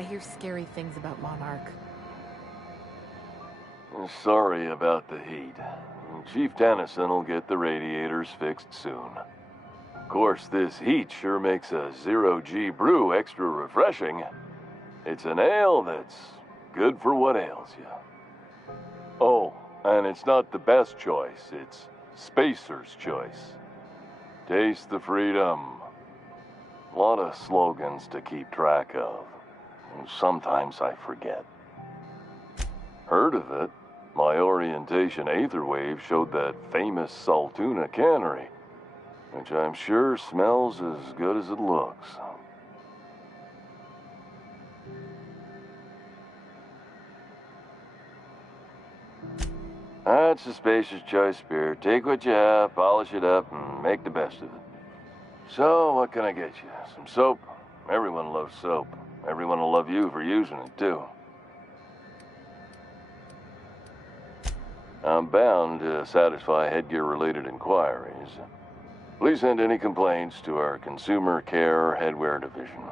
I hear scary things about Monarch. Sorry about the heat. Chief Tennyson will get the radiators fixed soon. Of course, this heat sure makes a zero-G brew extra refreshing. It's an ale that's good for what ails you. Oh, and it's not the best choice, it's Spacer's choice. Taste the freedom. A lot of slogans to keep track of. Sometimes I forget. Heard of it? My orientation Aetherwave showed that famous Saltuna cannery, which I'm sure smells as good as it looks. That's a Spacer's Choice beer. Take what you have, polish it up, and make the best of it. So, what can I get you? Some soap? Everyone loves soap. Everyone will love you for using it, too. I'm bound to satisfy headgear-related inquiries. Please send any complaints to our Consumer Care Headwear Division.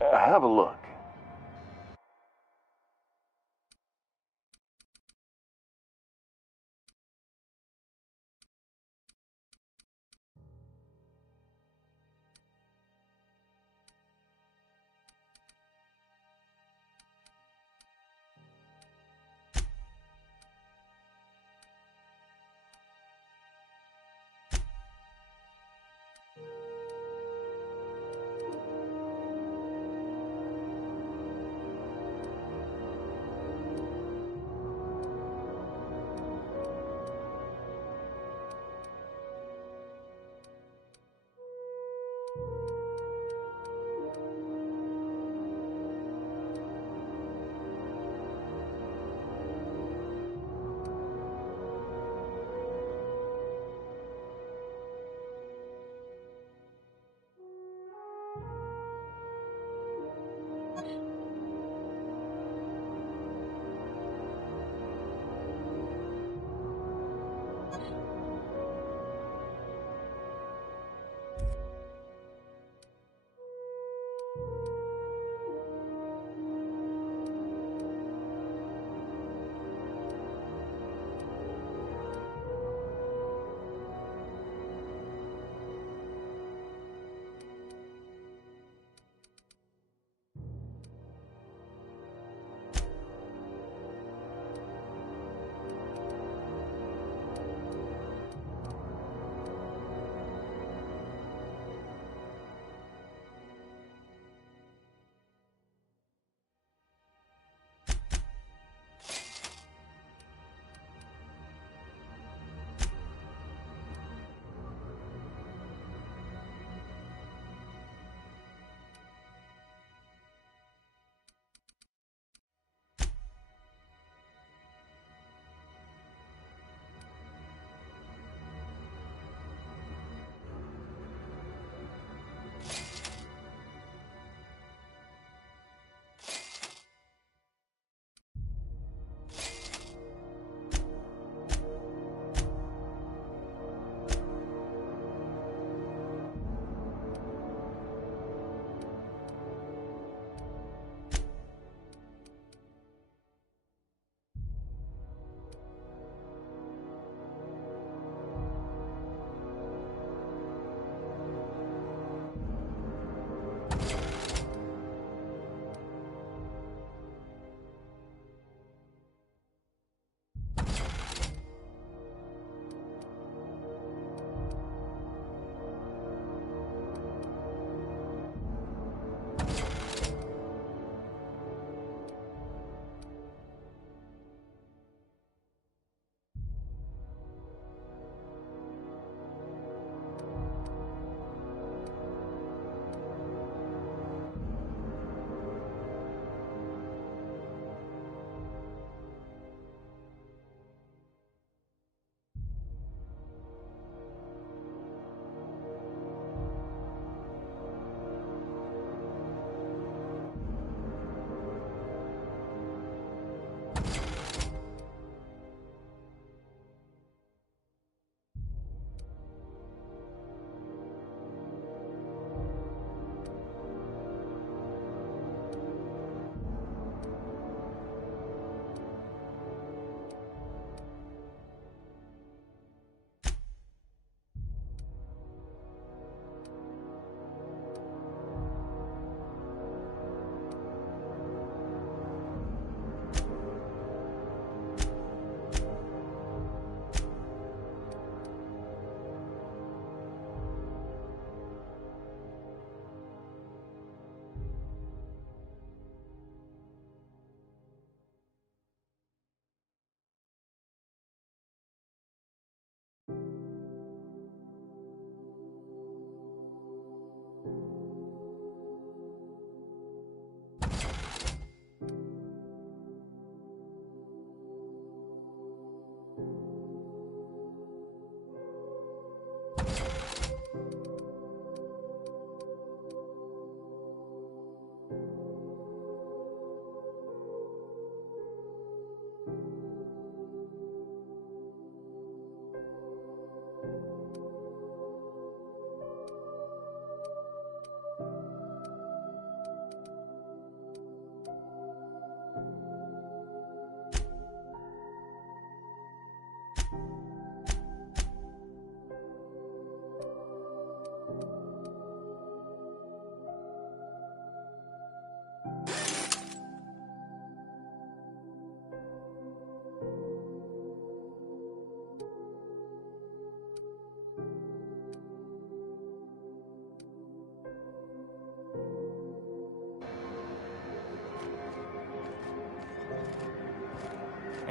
Have a look.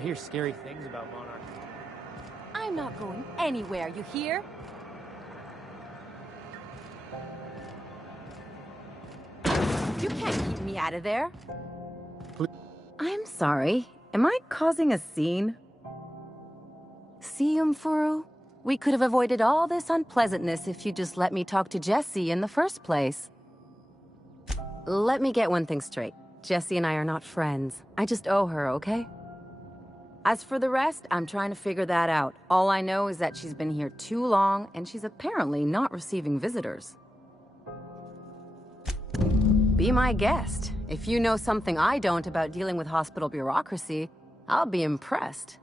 I hear scary things about Monarch. I'm not going anywhere, you hear? You can't keep me out of there. Please. I'm sorry. Am I causing a scene? See, Umfuru? We could have avoided all this unpleasantness if you just let me talk to Jessie in the first place. Let me get one thing straight. Jessie and I are not friends. I just owe her, okay? As for the rest, I'm trying to figure that out. All I know is that she's been here too long, and she's apparently not receiving visitors. Be my guest. If you know something I don't about dealing with hospital bureaucracy, I'll be impressed.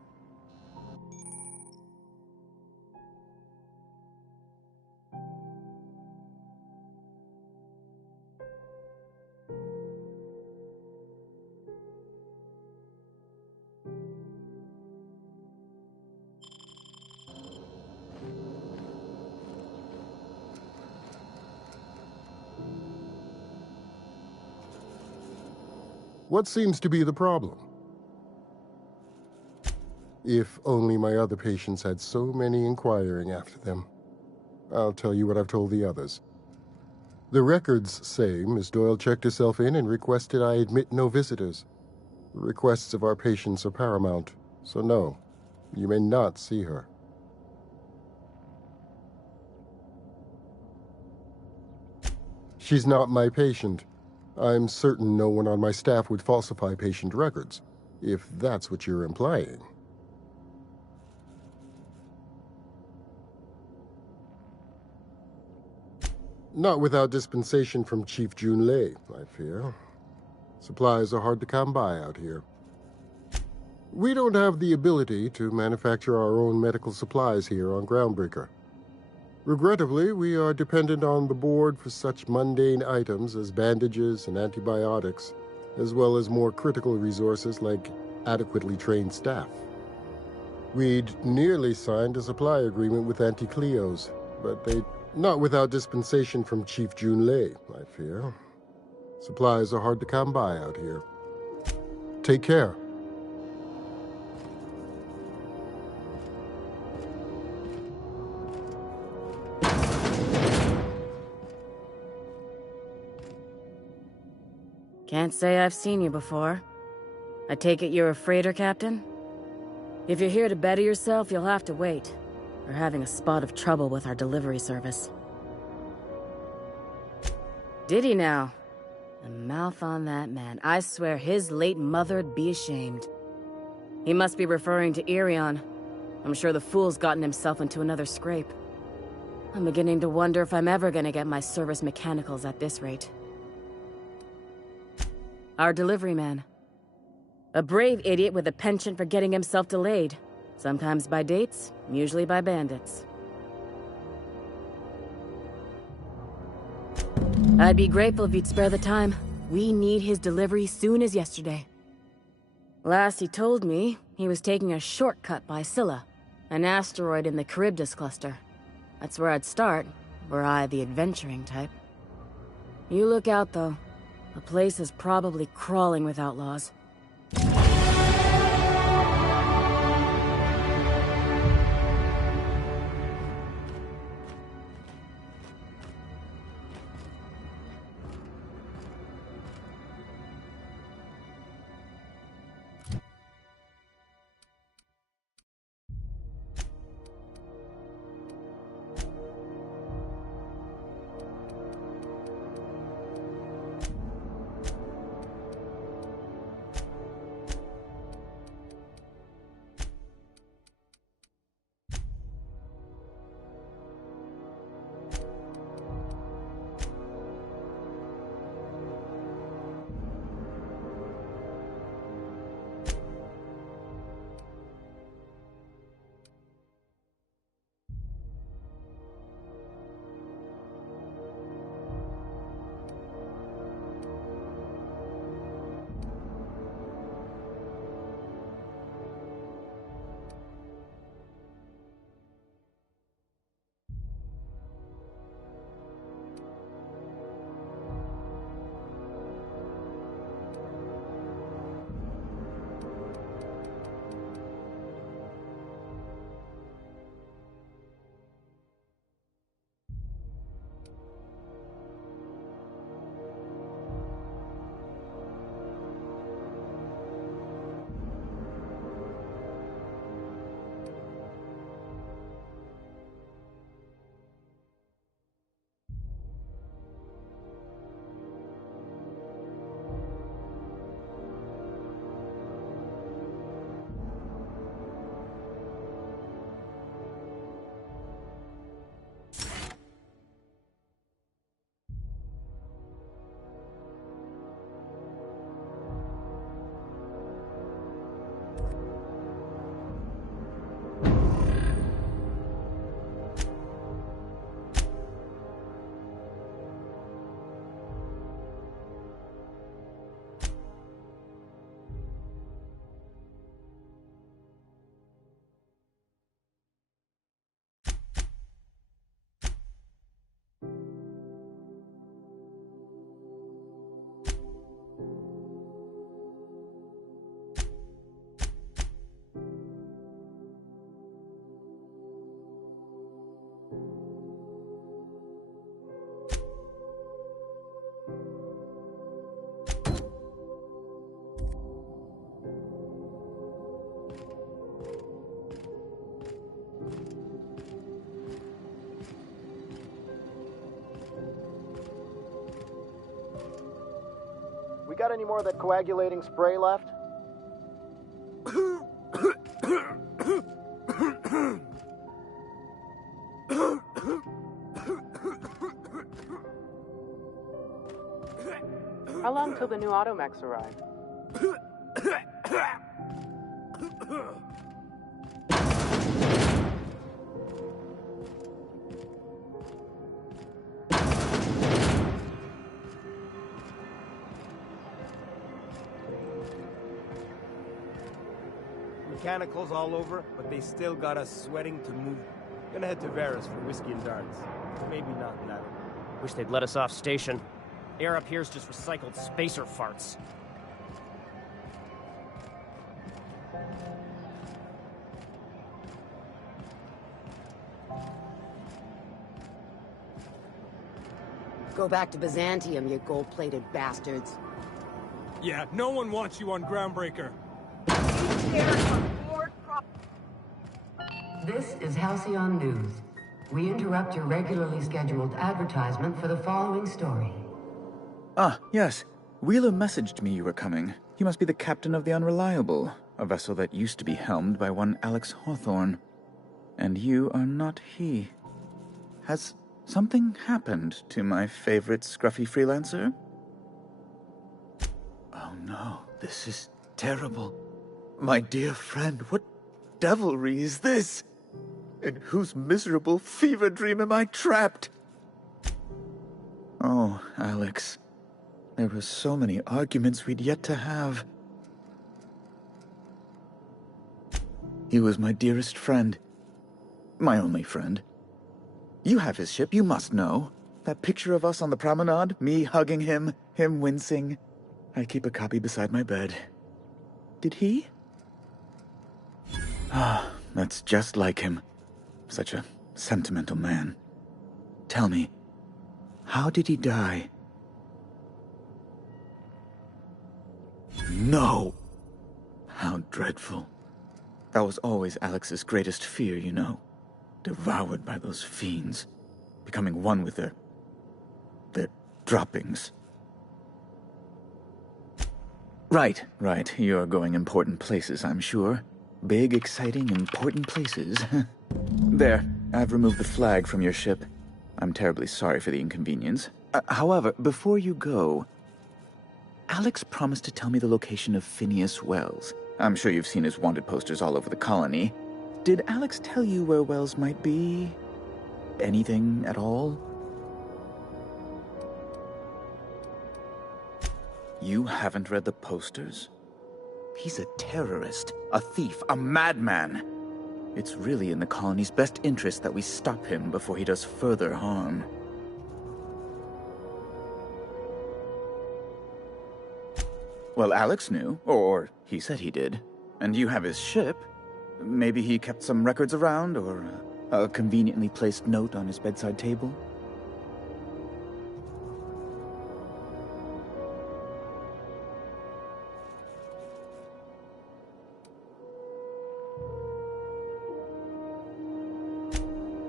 What seems to be the problem? If only my other patients had so many inquiring after them. I'll tell you what I've told the others. The records say Miss Doyle checked herself in and requested I admit no visitors. The requests of our patients are paramount, so no, you may not see her. She's not my patient. I'm certain no one on my staff would falsify patient records, if that's what you're implying. Not without dispensation from Chief Junlei, I fear. Supplies are hard to come by out here. We don't have the ability to manufacture our own medical supplies here on Groundbreaker. Regrettably, we are dependent on the board for such mundane items as bandages and antibiotics, as well as more critical resources like adequately trained staff. We'd nearly signed a supply agreement with Anti-Cleos, but they... Not without dispensation from Chief Junlei, I fear. Supplies are hard to come by out here. Take care. Can't say I've seen you before. I take it you're a freighter captain? If you're here to better yourself, you'll have to wait. We're having a spot of trouble with our delivery service. Did he now? The mouth on that man. I swear his late mother'd be ashamed. He must be referring to Irion. I'm sure the fool's gotten himself into another scrape. I'm beginning to wonder if I'm ever gonna get my service mechanicals at this rate. Our delivery man. A brave idiot with a penchant for getting himself delayed. Sometimes by dates, usually by bandits. I'd be grateful if you'd spare the time. We need his delivery soon as yesterday. Last he told me, he was taking a shortcut by Scylla, an asteroid in the Charybdis cluster. That's where I'd start, were I the adventuring type. You look out, though. The place is probably crawling with outlaws. got any more of that coagulating spray left? How long till the new automechs arrive? Mechanicals all over, but they still got us sweating to move. Gonna head to Vera's for whiskey and darts. Maybe not that. Wish they'd let us off station. Air up here's just recycled spacer farts. Go back to Byzantium, you gold-plated bastards. Yeah, no one wants you on Groundbreaker. This is Halcyon News. We interrupt your regularly scheduled advertisement for the following story. Ah, yes. Wheeler messaged me you were coming. He must be the captain of the Unreliable, a vessel that used to be helmed by one Alex Hawthorne. And you are not he. Has something happened to my favorite scruffy freelancer? Oh no, this is terrible. My dear friend, what devilry is this? In whose miserable fever dream am I trapped? Oh, Alex. There were so many arguments we'd yet to have. He was my dearest friend. My only friend. You have his ship, you must know. That picture of us on the promenade, me hugging him, him wincing. I keep a copy beside my bed. Did he? Ah, that's just like him. Such a sentimental man. Tell me, how did he die? No! How dreadful. That was always Alex's greatest fear, you know. Devoured by those fiends. Becoming one with their droppings. Right. You're going important places, I'm sure. Big, exciting, important places. There, I've removed the flag from your ship. I'm terribly sorry for the inconvenience. However, before you go, Alex promised to tell me the location of Phineas Wells. I'm sure you've seen his wanted posters all over the colony. Did Alex tell you where Wells might be? Anything at all? You haven't read the posters? He's a terrorist, a thief, a madman. It's really in the colony's best interest that we stop him before he does further harm. Well, Alex knew, or he said he did. And you have his ship. Maybe he kept some records around, or a conveniently placed note on his bedside table?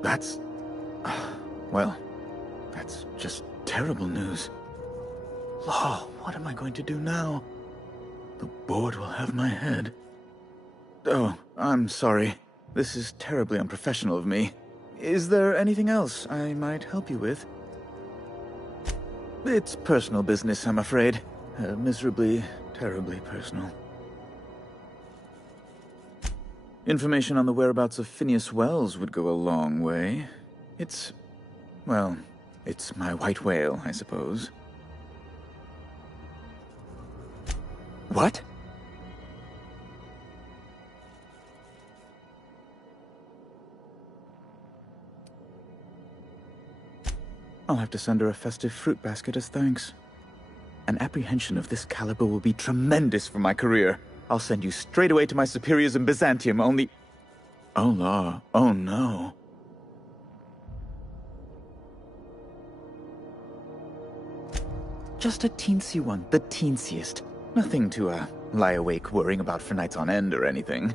That's... well, that's just terrible news. Law, what am I going to do now? The board will have my head. Oh, I'm sorry. This is terribly unprofessional of me. Is there anything else I might help you with? It's personal business, I'm afraid. Miserably, terribly personal. Information on the whereabouts of Phineas Wells would go a long way. It's... well, it's my white whale, I suppose. What? I'll have to send her a festive fruit basket as thanks. An apprehension of this caliber will be tremendous for my career. I'll send you straight away to my superiors in Byzantium, only... Oh, law. Oh, no. Just a teensy one, the teensiest. Nothing to, lie awake worrying about for nights on end or anything.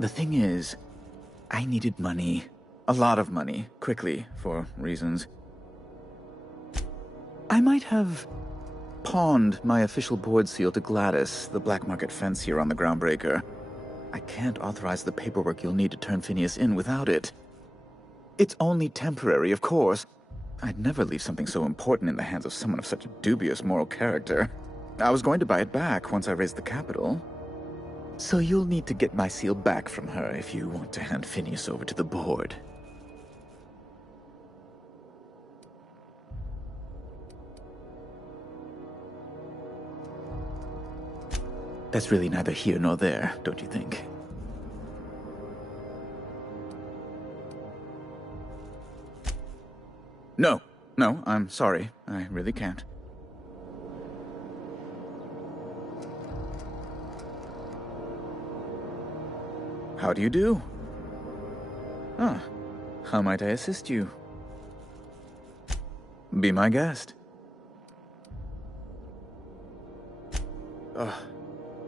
The thing is, I needed money. A lot of money, quickly, for reasons. I might have pawned my official board seal to Gladys, the black market fence here on the Groundbreaker. I can't authorize the paperwork you'll need to turn Phineas in without it. It's only temporary, of course. I'd never leave something so important in the hands of someone of such dubious moral character. I was going to buy it back once I raised the capital. So you'll need to get my seal back from her if you want to hand Phineas over to the board. That's really neither here nor there, don't you think? No, I'm sorry. I really can't. How do you do? Ah, how might I assist you? Be my guest.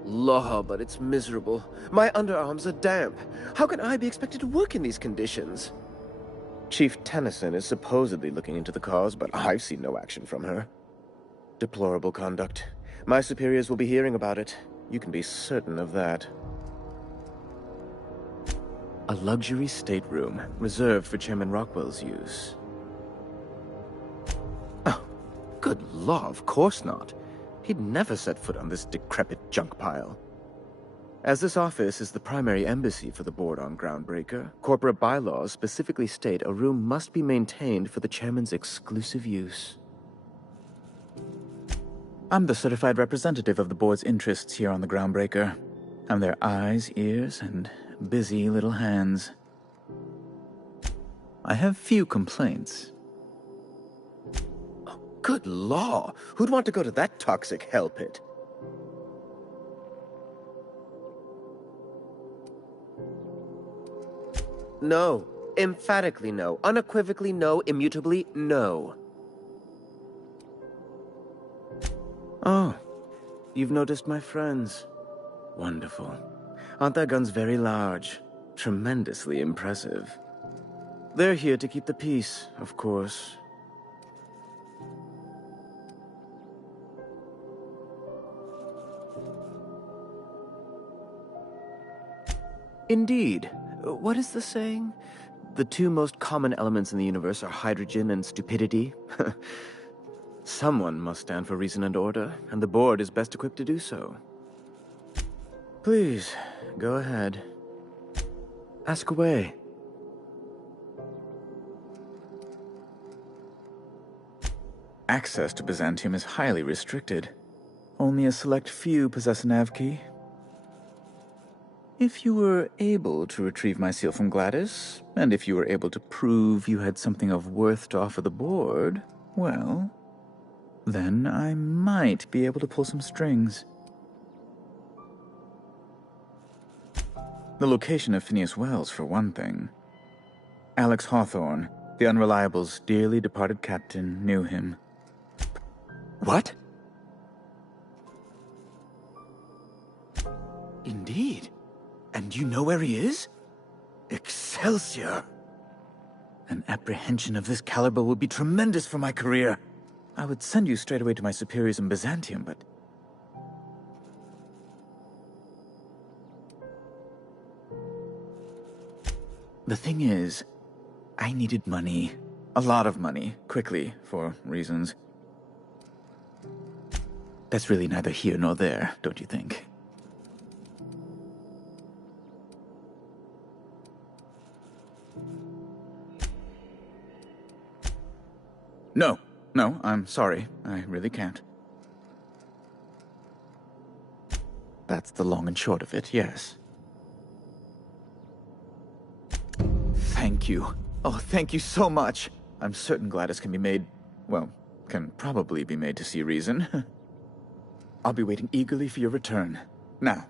Law, but it's miserable. My underarms are damp. How can I be expected to work in these conditions? Chief Tennyson is supposedly looking into the cause, but I've seen no action from her. Deplorable conduct. My superiors will be hearing about it. You can be certain of that. A luxury stateroom, reserved for Chairman Rockwell's use. Oh, good law, of course not. He'd never set foot on this decrepit junk pile. As this office is the primary embassy for the board on Groundbreaker, corporate bylaws specifically state a room must be maintained for the chairman's exclusive use. I'm the certified representative of the board's interests here on the Groundbreaker. I'm their eyes, ears, and busy little hands. I have few complaints. Oh, good law! Who'd want to go to that toxic hell pit? No. Emphatically no. Unequivocally no. Immutably no. Oh, you've noticed my friends. Wonderful. Aren't their guns very large? Tremendously impressive. They're here to keep the peace, of course. Indeed. What is the saying? The two most common elements in the universe are hydrogen and stupidity. Someone must stand for reason and order, and the board is best equipped to do so. Please, go ahead. Ask away. Access to Byzantium is highly restricted. Only a select few possess a nav key. If you were able to retrieve my seal from Gladys, and if you were able to prove you had something of worth to offer the board, well, then I might be able to pull some strings. The location of Phineas Wells, for one thing. Alex Hawthorne, the Unreliable's dearly departed captain, knew him. What? Indeed. And you know where he is? Excelsior! An apprehension of this caliber would be tremendous for my career. I would send you straight away to my superiors in Byzantium, but... The thing is, I needed money. A lot of money, quickly, for reasons. That's really neither here nor there, don't you think? No, I'm sorry. I really can't. That's the long and short of it, yes. Thank you. Oh, thank you so much. I'm certain Gladys can be made, well, can probably be made to see reason. I'll be waiting eagerly for your return. Now.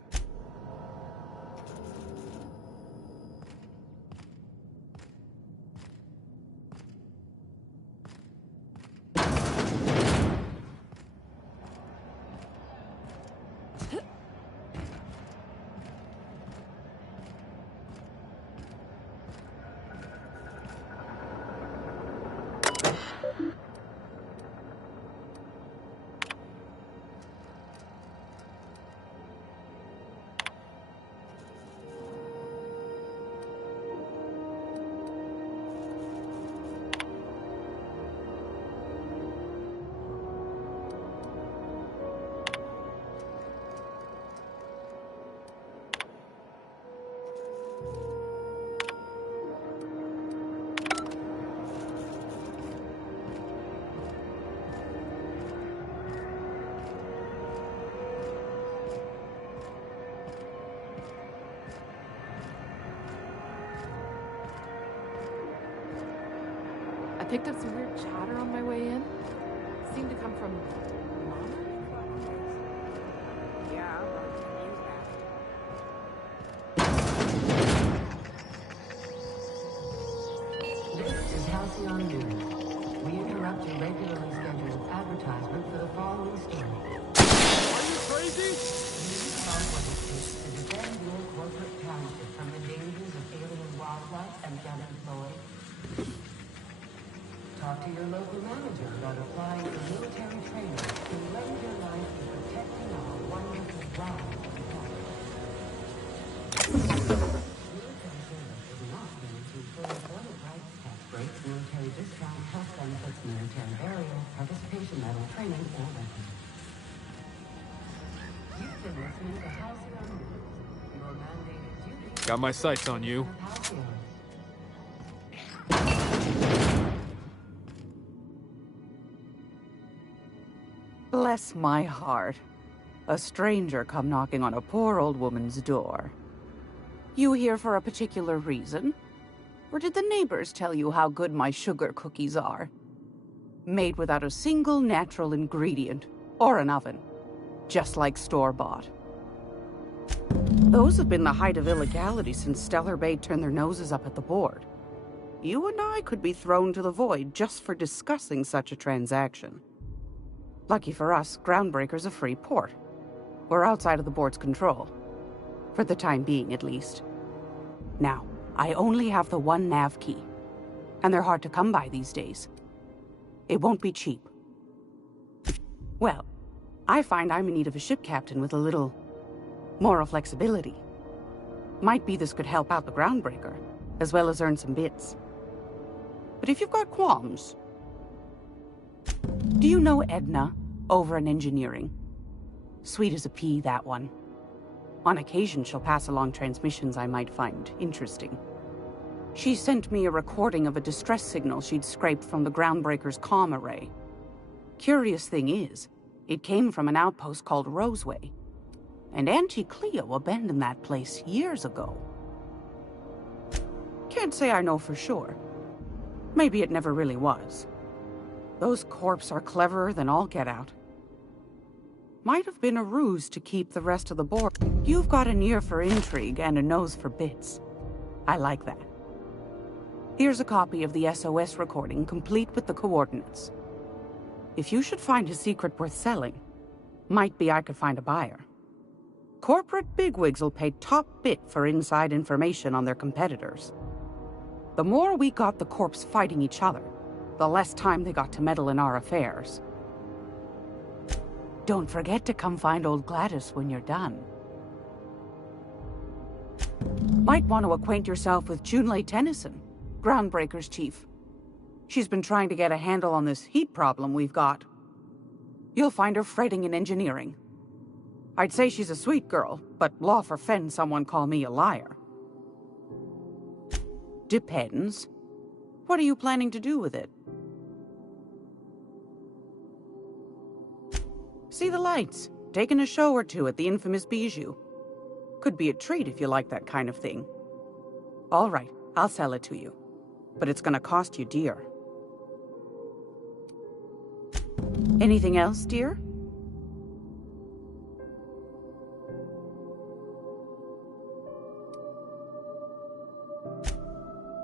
I picked up some weird chatter on my way in. Seemed to come from Monarch? Yeah, but use that. This is Halcyon News. We interrupt your regularly scheduled advertisement for the following story. Are you crazy? To defend your corporate township from the dangers of alien wildlife and unemployed. Talk to your local manager about applying for military training and lend your life to protecting our wonderful wild. Military service does not guarantee full employment rights, tax breaks, military discount, health benefits, military burial, participation medal, training, or weapons. You've been listening to Halcyon News. Your mandated duty. Got my sights on you. Halcyon. Bless my heart. A stranger come knocking on a poor old woman's door. You here for a particular reason? Or did the neighbors tell you how good my sugar cookies are? Made without a single natural ingredient, or an oven. Just like store-bought. Those have been the height of illegality since Stellar Bay turned their noses up at the board. You and I could be thrown to the void just for discussing such a transaction. Lucky for us, Groundbreaker's a free port. We're outside of the board's control. For the time being, at least. Now, I only have the one nav key. And they're hard to come by these days. It won't be cheap. Well, I find I'm in need of a ship captain with a little moral flexibility. Might be this could help out the Groundbreaker, as well as earn some bits. But if you've got qualms... Do you know Edna, over in engineering? Sweet as a pea, that one. On occasion, she'll pass along transmissions I might find interesting. She sent me a recording of a distress signal she'd scraped from the Groundbreaker's comm array. Curious thing is, it came from an outpost called Roseway. And Auntie Cleo abandoned that place years ago. Can't say I know for sure. Maybe it never really was. Those corps are cleverer than all get out. Might have been a ruse to keep the rest of the board. You've got an ear for intrigue and a nose for bits. I like that. Here's a copy of the SOS recording, complete with the coordinates. If you should find a secret worth selling, might be I could find a buyer. Corporate bigwigs will pay top bit for inside information on their competitors. The more we got the corps fighting each other, the less time they got to meddle in our affairs. Don't forget to come find old Gladys when you're done. Might want to acquaint yourself with Junlei Tennyson, Groundbreaker's chief. She's been trying to get a handle on this heat problem we've got. You'll find her fretting in engineering. I'd say she's a sweet girl, but law forfend someone call me a liar. Depends. What are you planning to do with it? See the lights. Taking a show or two at the infamous Bijou. Could be a treat if you like that kind of thing. All right, I'll sell it to you. But it's gonna cost you dear. Anything else, dear?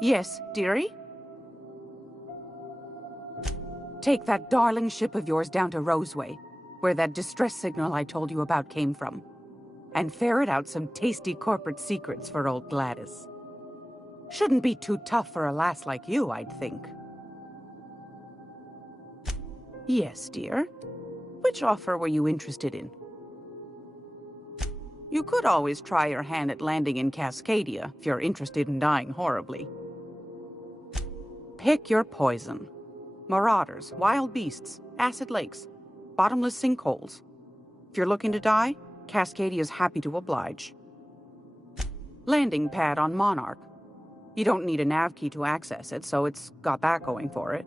Yes, dearie? Take that darling ship of yours down to Roseway, where that distress signal I told you about came from, and ferret out some tasty corporate secrets for old Gladys. Shouldn't be too tough for a lass like you, I'd think. Yes, dear. Which offer were you interested in? You could always try your hand at landing in Cascadia if you're interested in dying horribly. Pick your poison. Marauders, wild beasts, acid lakes, bottomless sinkholes. If you're looking to die, Cascadia's happy to oblige. Landing pad on Monarch. You don't need a nav key to access it, so it's got that going for it.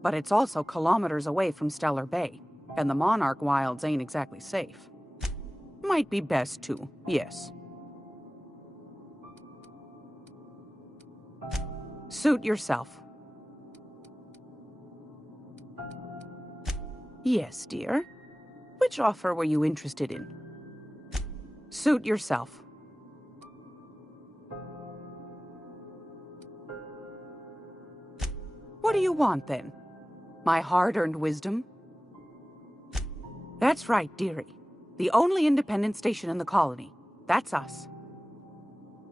But it's also kilometers away from Stellar Bay, and the Monarch wilds ain't exactly safe. Might be best too, yes. Suit yourself. Yes, dear. Which offer were you interested in? Suit yourself. What do you want, then? My hard-earned wisdom? That's right, dearie. The only independent station in the colony. That's us.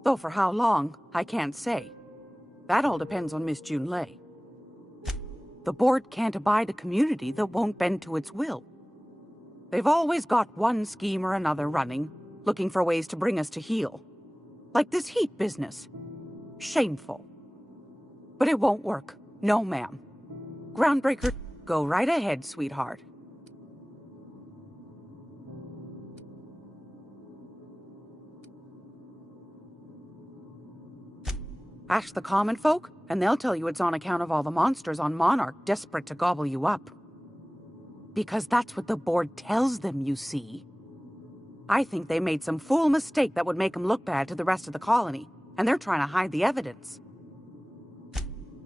Though for how long, I can't say. That all depends on Miss Junlei. The board can't abide a community that won't bend to its will. They've always got one scheme or another running, looking for ways to bring us to heel. Like this heat business. Shameful. But it won't work. No, ma'am. Groundbreaker, go right ahead, sweetheart. Ask the common folk, and they'll tell you it's on account of all the monsters on Monarch desperate to gobble you up. Because that's what the board tells them, you see. I think they made some fool mistake that would make them look bad to the rest of the colony, and they're trying to hide the evidence.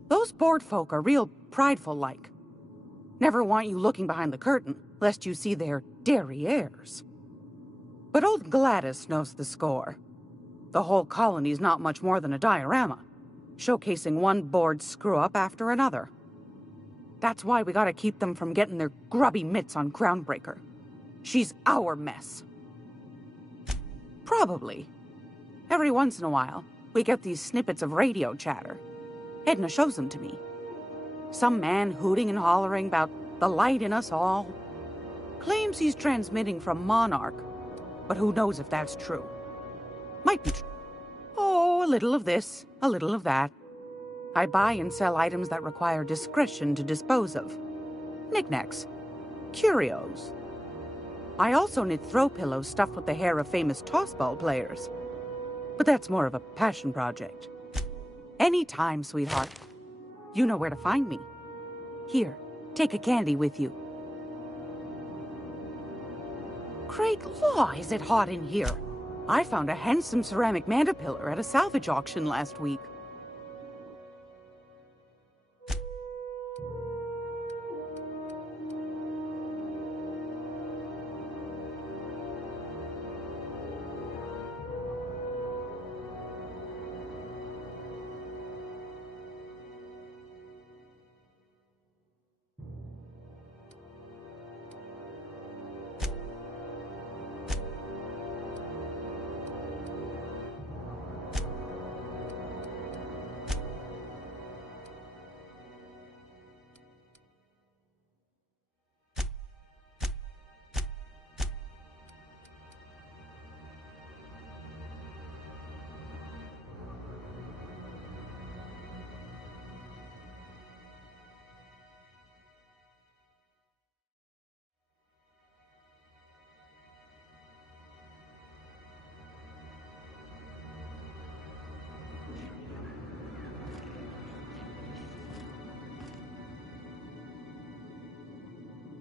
Those board folk are real prideful-like. Never want you looking behind the curtain, lest you see their derrieres. But old Gladys knows the score. The whole colony's not much more than a diorama, showcasing one board screw-up after another. That's why we gotta keep them from getting their grubby mitts on Groundbreaker. She's our mess. Probably. Every once in a while, we get these snippets of radio chatter. Edna shows them to me. Some man hooting and hollering about the light in us all. Claims he's transmitting from Monarch, but who knows if that's true. Might be true. Oh, a little of this, a little of that. I buy and sell items that require discretion to dispose of. Knickknacks. Curios. I also knit throw pillows stuffed with the hair of famous tossball players. But that's more of a passion project. Anytime, sweetheart. You know where to find me. Here, take a candy with you. Great law, is it hot in here? I found a handsome ceramic mandapillar at a salvage auction last week.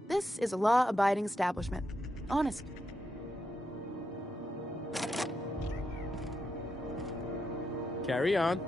This is a law-abiding establishment. Honest. Carry on.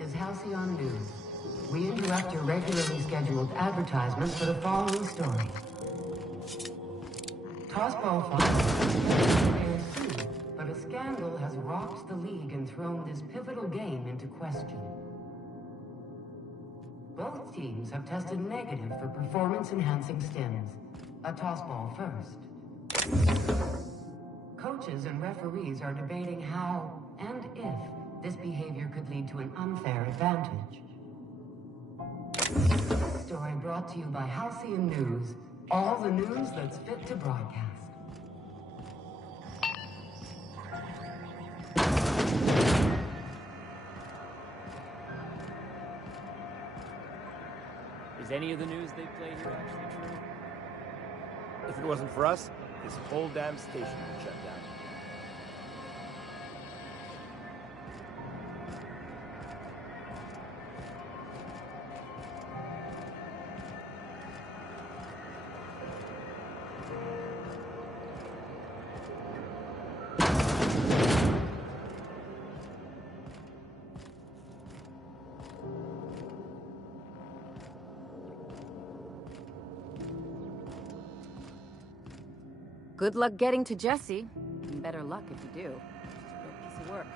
is Halcyon News. We interrupt your regularly scheduled advertisements for the following story. Tossball finals soon, but a scandal has rocked the league and thrown this pivotal game into question. Both teams have tested negative for performance-enhancing stims. A tossball first. Coaches and referees are debating how and if this behavior could lead to an unfair advantage. This story brought to you by Halcyon News. All the news that's fit to broadcast. Is any of the news they play here actually true? If it wasn't for us, this whole damn station would shut down. Good luck getting to Jesse. And better luck if you do. Real piece of work.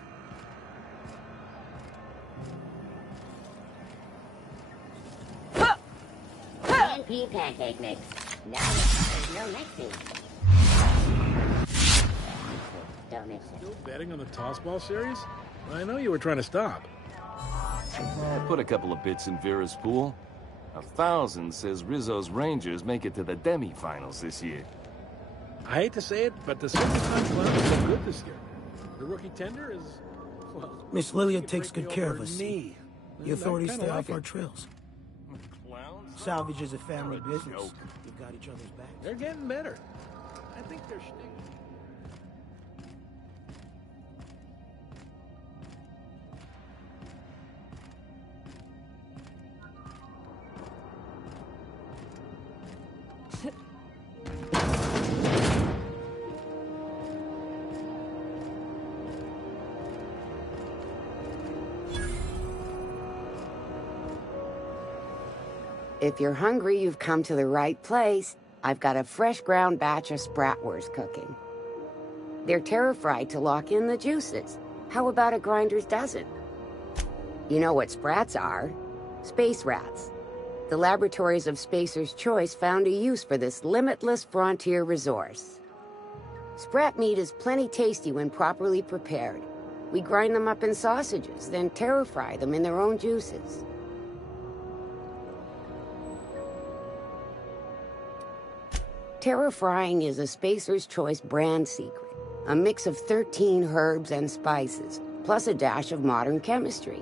PNP pancake mix. Now there's no mixing. Don't mix it. Still betting on the tossball series? I know you were trying to stop. I put a couple of bits in Vera's pool. 1,000 says Rizzo's Rangers make it to the demi-finals this year. I hate to say it, but the Circus Time Clowns look good this year. The rookie tender is, well... Miss Lilia takes good care of us. Knee. The authorities stay like off our it. trails. Salvage is a family business. We've got each other's backs. They're getting better. I think they're shtick. If you're hungry, you've come to the right place. I've got a fresh ground batch of spratwurst cooking. They're terra-fried to lock in the juices. How about a grinder's dozen? You know what sprats are? Space rats. The laboratories of Spacer's Choice found a use for this limitless frontier resource. Sprat meat is plenty tasty when properly prepared. We grind them up in sausages, then terra-fry them in their own juices. Terra-frying is a Spacer's Choice brand secret. A mix of 13 herbs and spices, plus a dash of modern chemistry.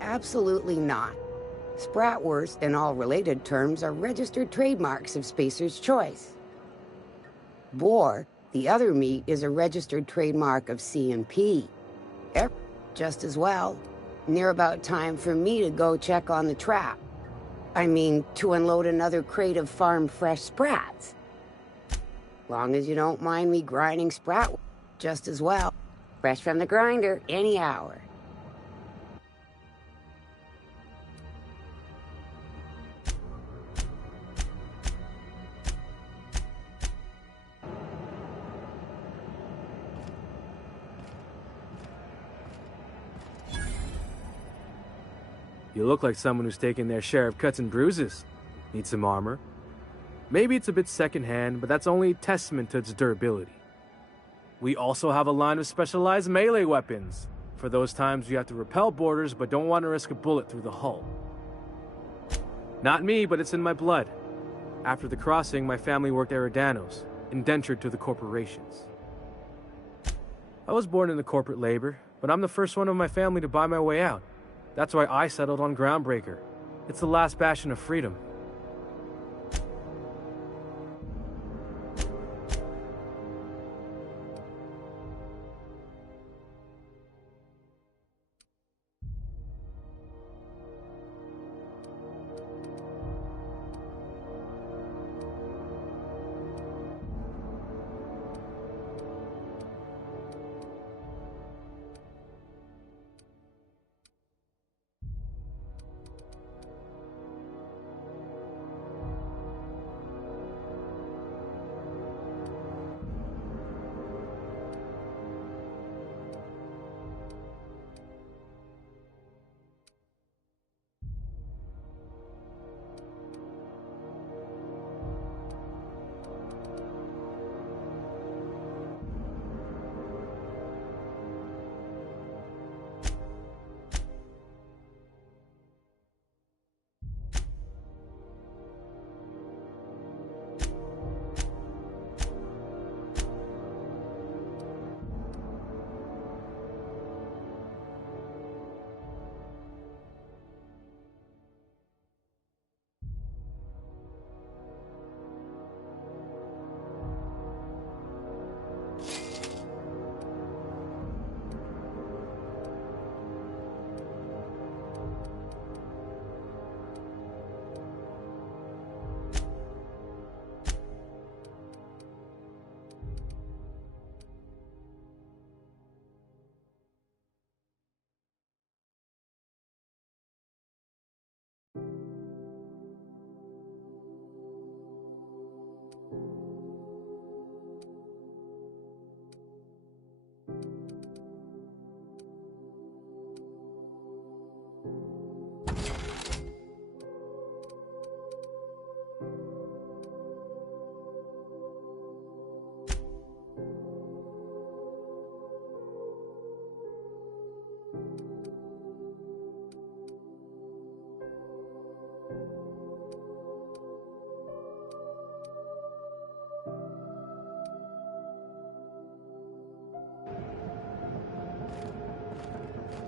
Absolutely not. Spratwurst and all related terms are registered trademarks of Spacer's Choice. Boar, the other meat, is a registered trademark of C&P. Just as well. Near about time for me to go check on the trap. I mean, to unload another crate of farm-fresh sprats. Long as you don't mind me grinding sprat just as well. Fresh from the grinder, any hour. You look like someone who's taken their share of cuts and bruises. Need some armor? Maybe it's a bit secondhand, but that's only a testament to its durability. We also have a line of specialized melee weapons, for those times you have to repel boarders but don't want to risk a bullet through the hull. Not me, but it's in my blood. After the crossing, my family worked Eridanos, indentured to the corporations. I was born into corporate labor, but I'm the first one of my family to buy my way out. That's why I settled on Groundbreaker. It's the last bastion of freedom.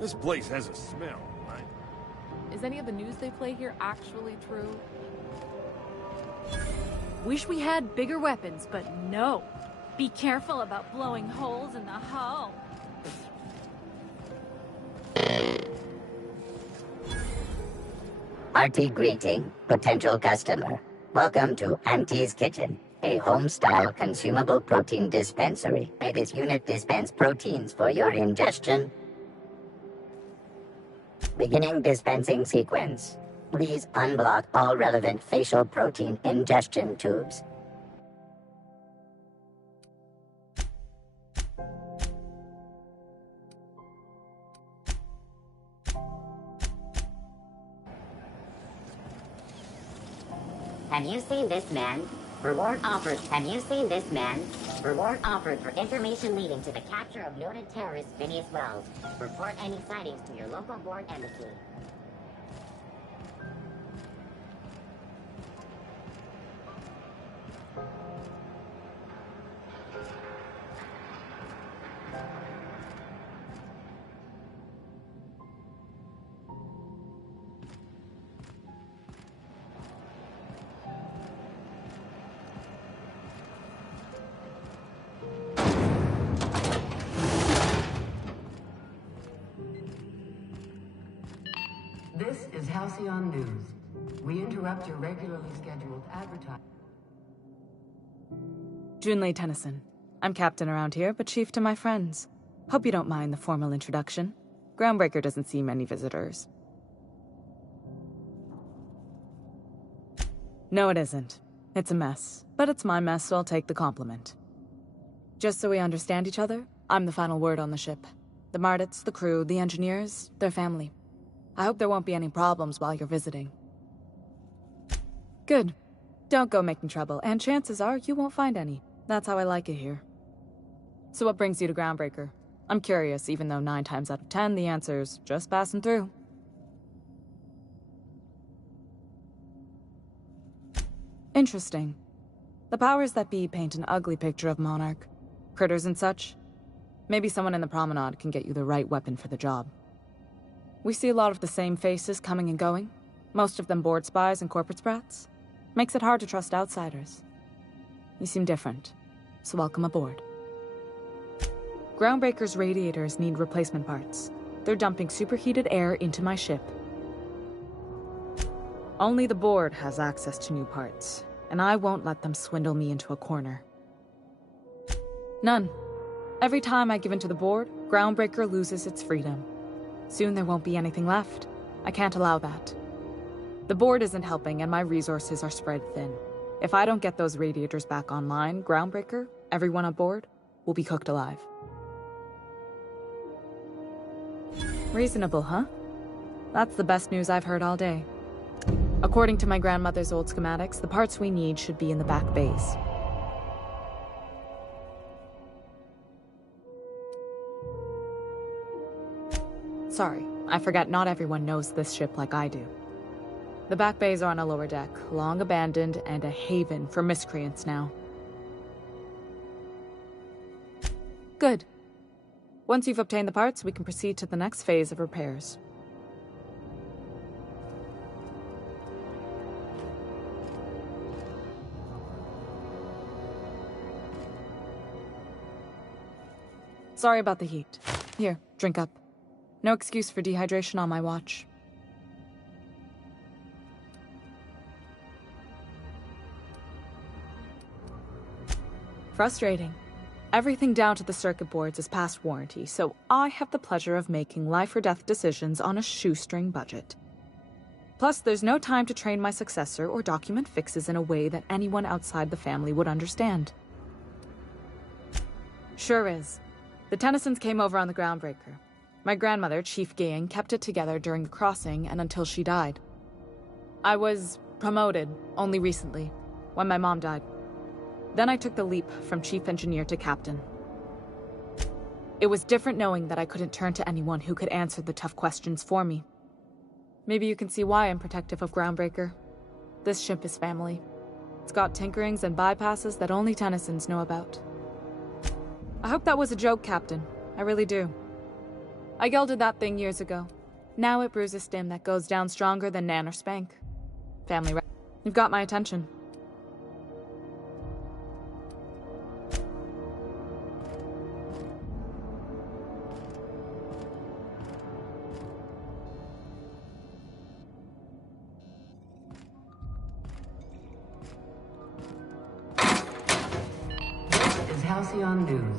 This place has a smell, right? Is any of the news they play here actually true? Wish we had bigger weapons, but no. Be careful about blowing holes in the hull. Hearty greeting, potential customer. Welcome to Auntie's Kitchen, a home-style consumable protein dispensary. May this unit dispense proteins for your ingestion. Beginning dispensing sequence. Please unblock all relevant facial protein ingestion tubes. Have you seen this man? Reward offered. Have you seen this man? Reward offered for information leading to the capture of noted terrorist Phineas Wells. Report any sightings to your local board embassy. This is Halcyon News. We interrupt your regularly scheduled advertising. Junlei Tennyson. I'm captain around here, but chief to my friends. Hope you don't mind the formal introduction. Groundbreaker doesn't see many visitors. No, it isn't. It's a mess. But it's my mess, so I'll take the compliment. Just so we understand each other, I'm the final word on the ship. The Mardits, the crew, the engineers, their family. I hope there won't be any problems while you're visiting. Good. Don't go making trouble, and chances are you won't find any. That's how I like it here. So what brings you to Groundbreaker? I'm curious, even though 9 times out of 10 the answer's just passing through. Interesting. The powers that be paint an ugly picture of Monarch. Critters and such. Maybe someone in the promenade can get you the right weapon for the job. We see a lot of the same faces coming and going. Most of them board spies and corporate sprats. Makes it hard to trust outsiders. You seem different, so welcome aboard. Groundbreaker's radiators need replacement parts. They're dumping superheated air into my ship. Only the board has access to new parts, and I won't let them swindle me into a corner. None. Every time I give in to the board, Groundbreaker loses its freedom. Soon there won't be anything left. I can't allow that. The board isn't helping and my resources are spread thin. If I don't get those radiators back online, Groundbreaker, everyone aboard, will be cooked alive. Reasonable, huh? That's the best news I've heard all day. According to my grandmother's old schematics, the parts we need should be in the back bays. Sorry, I forgot not everyone knows this ship like I do. The back bays are on a lower deck, long abandoned and a haven for miscreants now. Good. Once you've obtained the parts, we can proceed to the next phase of repairs. Sorry about the heat. Here, drink up. No excuse for dehydration on my watch. Frustrating. Everything down to the circuit boards is past warranty, so I have the pleasure of making life or death decisions on a shoestring budget. Plus, there's no time to train my successor or document fixes in a way that anyone outside the family would understand. Sure is. The Tennysons came over on the Groundbreaker. My grandmother, Chief Gaying, kept it together during the crossing and until she died. I was promoted only recently, when my mom died. Then I took the leap from chief engineer to captain. It was different knowing that I couldn't turn to anyone who could answer the tough questions for me. Maybe you can see why I'm protective of Groundbreaker. This ship is family. It's got tinkerings and bypasses that only Tennysons know about. I hope that was a joke, Captain. I really do. I gelded that thing years ago. Now it brews a stim that goes down stronger than Nan or Spank. Family You've got my attention. Halcyon News.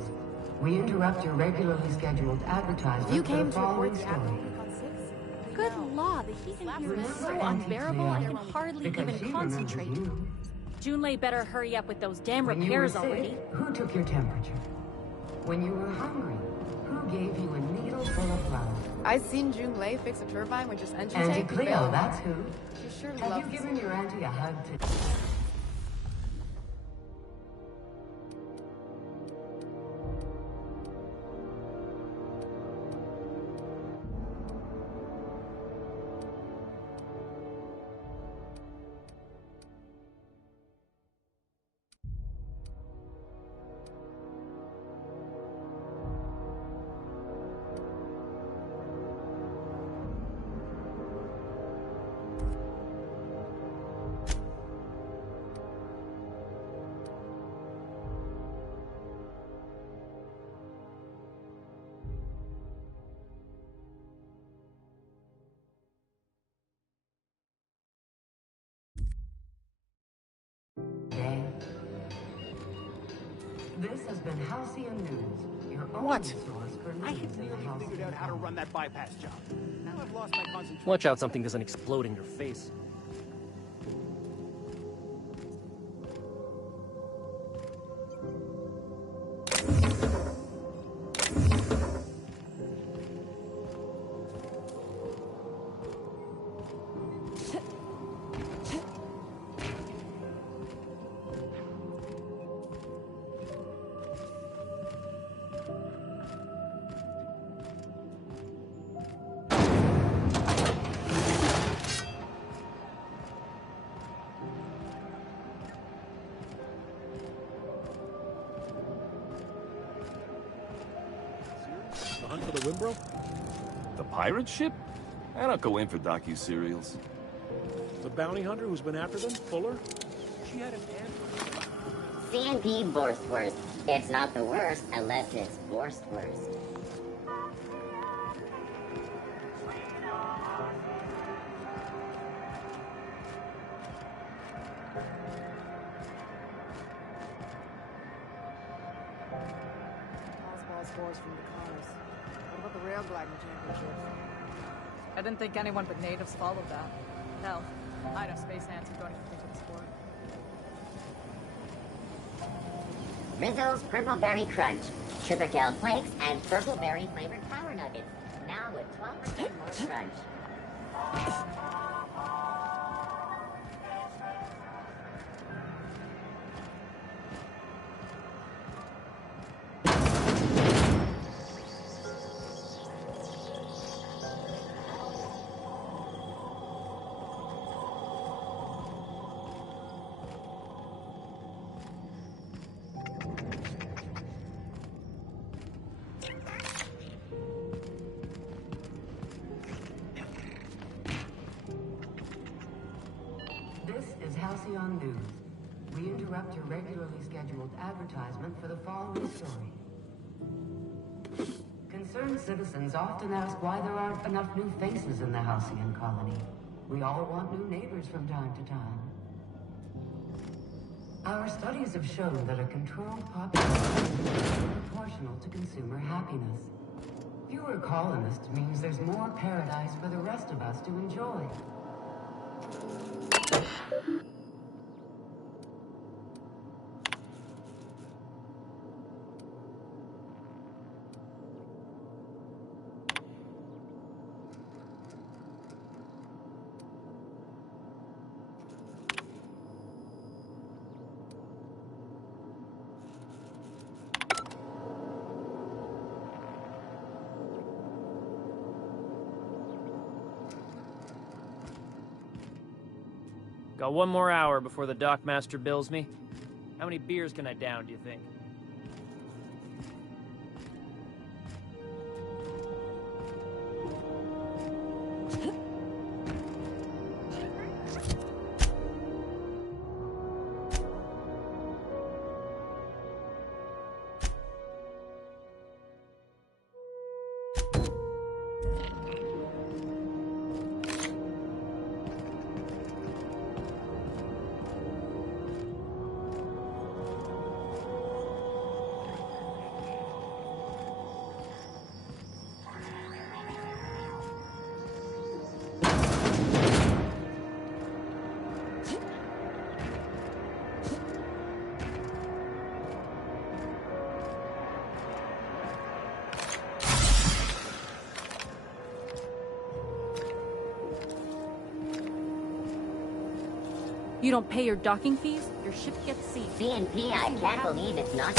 We interrupt your regularly scheduled advertisement You for came the to report following the story. Good law, the heat in here is so Remember unbearable I can Auntie hardly Cleo, because even she concentrate. remembers you. Junlei better hurry up with those damn When you were repairs sick, already. who took your temperature? When you were hungry, who gave you a needle full of flour? I seen Junlei fix a turbine with just engine Auntie tank. Cleo, that's who. She sure Have loves you given your auntie a hug today? This has been Halcyon News, your only source for news I had in the really Halcyon figured out how to Colony. run that bypass job. Now I've lost my concentration. Watch out something doesn't explode in your face. The hunt for the Wimbro? The pirate ship? I don't go in for docu-serials. The bounty hunter who's been after them? Fuller? She had an android. C&P Borstwurst. It's not the worst unless it's Borstwurst. Oswald scores from the cars. What about the rail gliding championships? I didn't think anyone but natives followed that. Hell, I know space hands who don't even think of the sport. Rizzo's Purple Berry Crunch, Sugar Kale Flakes, and Purple Berry flavored Power Nuggets. Now with 12% more crunch. This is Halcyon News. We interrupt your regularly scheduled advertisement for the following story. Concerned citizens often ask why there aren't enough new faces in the Halcyon colony. We all want new neighbors from time to time. Our studies have shown that a controlled population is proportional to consumer happiness. Fewer colonists means there's more paradise for the rest of us to enjoy. Got one more hour before the dockmaster bills me. How many beers can I down, do you think? You don't pay your docking fees, your ship gets seized. CNP, I can't believe it's not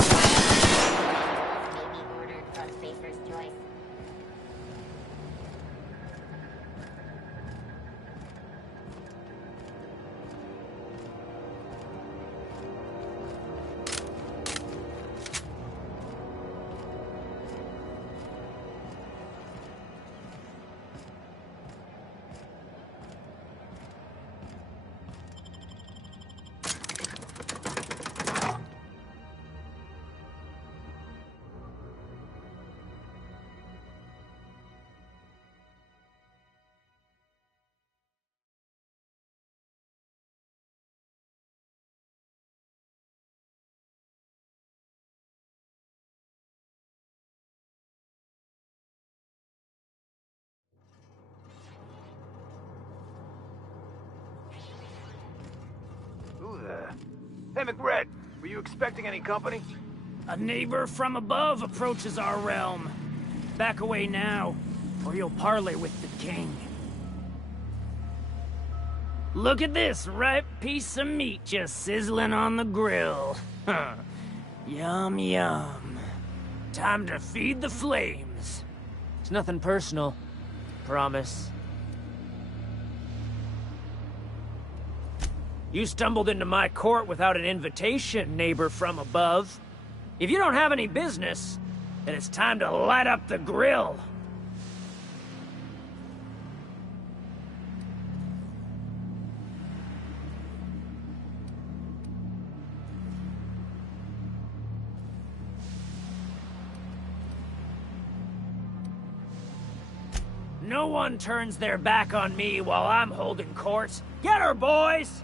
maybe ordered from Spacer's choice. Who the... Hey, McBride, were you expecting any company? A neighbor from above approaches our realm. Back away now, or you'll parley with the king. Look at this ripe piece of meat just sizzling on the grill. Yum, yum. Time to feed the flames. It's nothing personal. Promise. You stumbled into my court without an invitation, neighbor from above. If you don't have any business, then it's time to light up the grill. No one turns their back on me while I'm holding court. Get her, boys!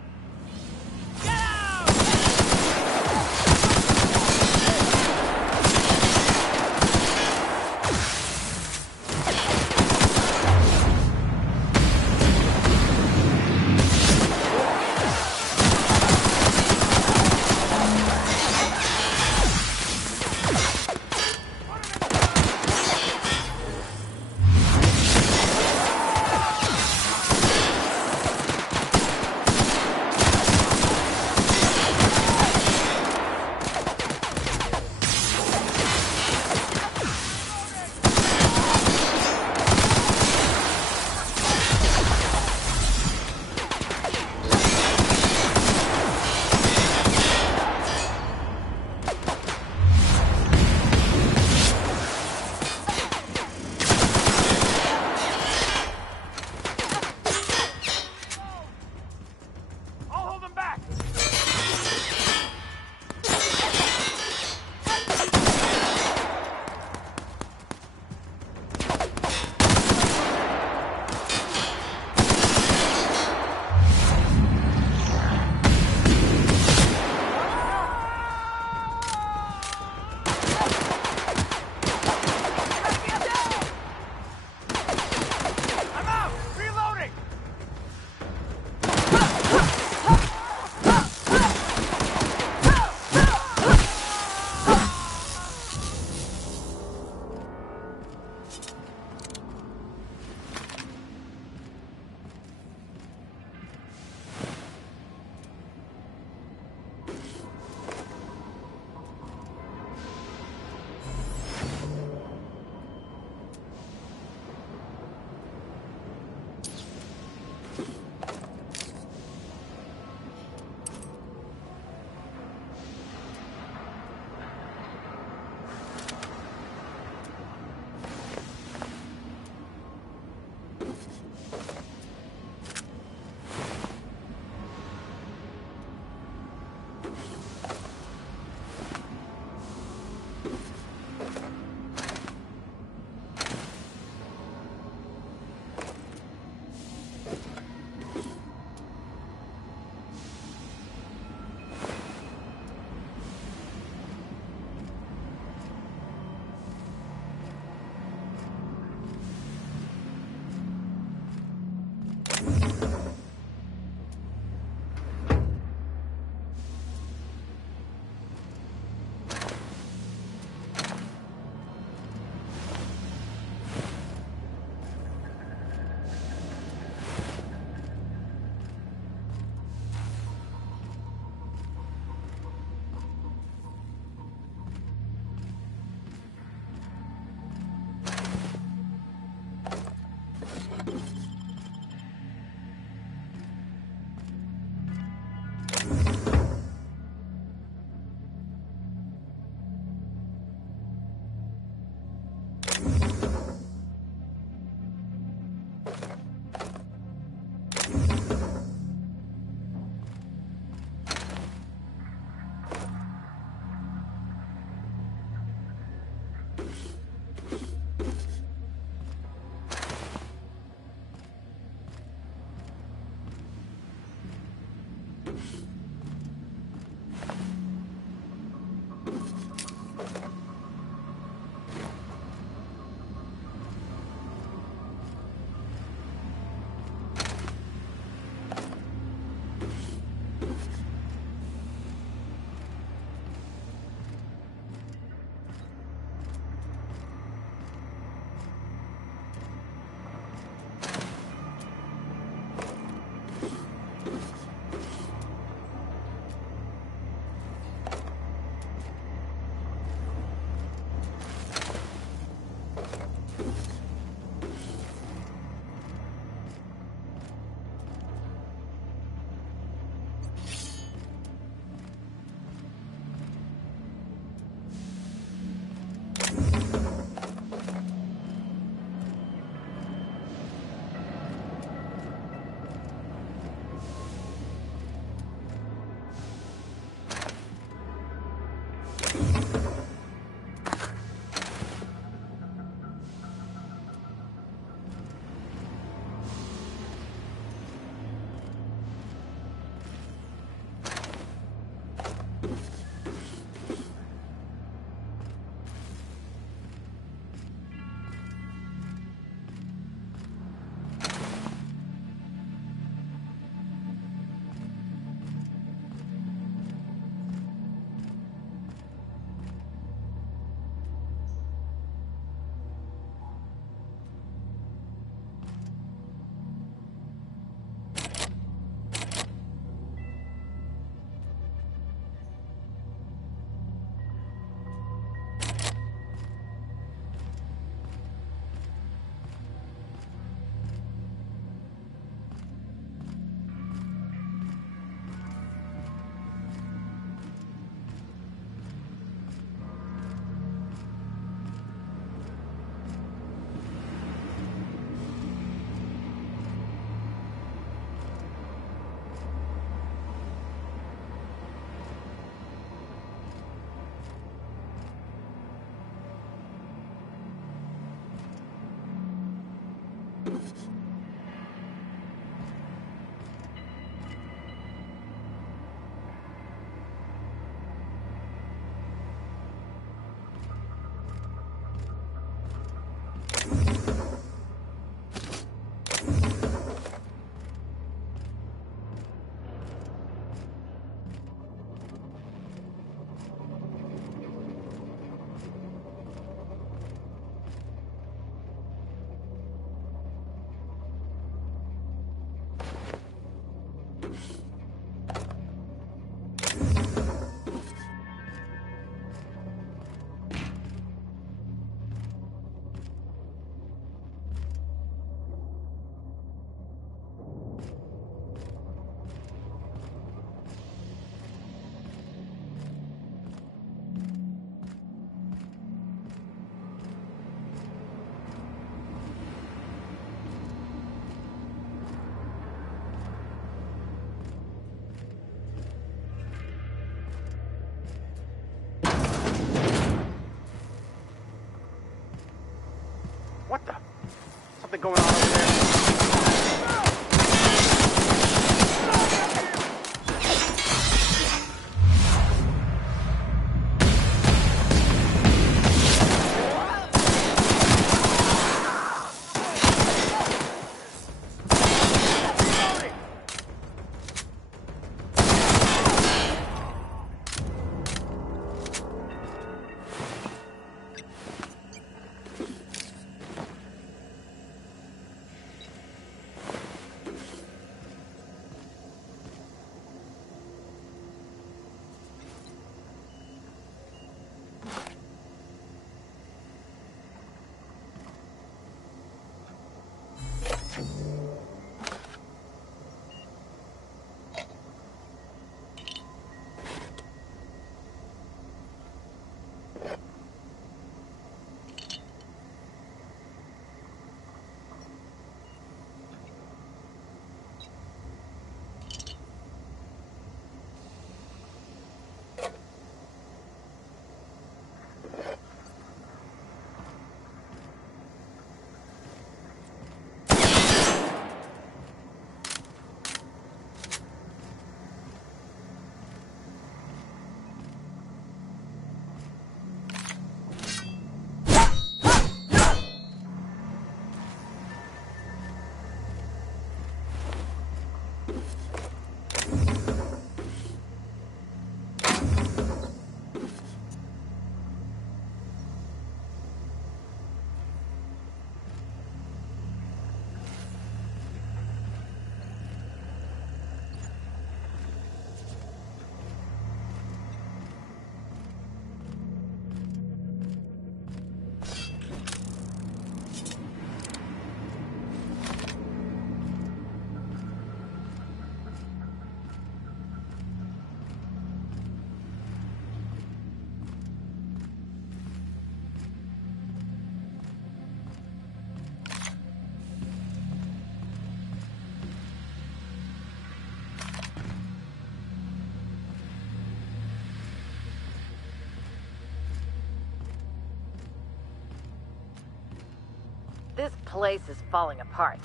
This place is falling apart.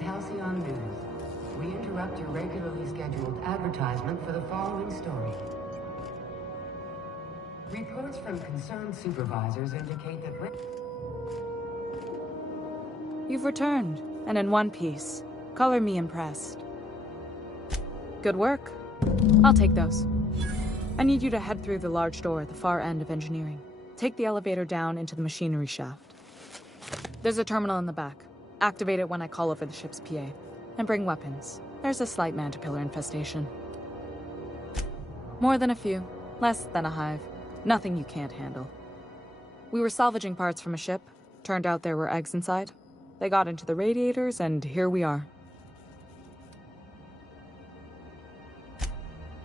Halcyon News. We interrupt your regularly scheduled advertisement for the following story. Reports from concerned supervisors indicate that... You've returned, and in one piece. Color me impressed. Good work. I'll take those. I need you to head through the large door at the far end of engineering. Take the elevator down into the machinery shaft. There's a terminal in the back. Activate it when I call over the ship's PA. And bring weapons. There's a slight mantipillar infestation. More than a few. Less than a hive. Nothing you can't handle. We were salvaging parts from a ship. Turned out there were eggs inside. They got into the radiators, and here we are.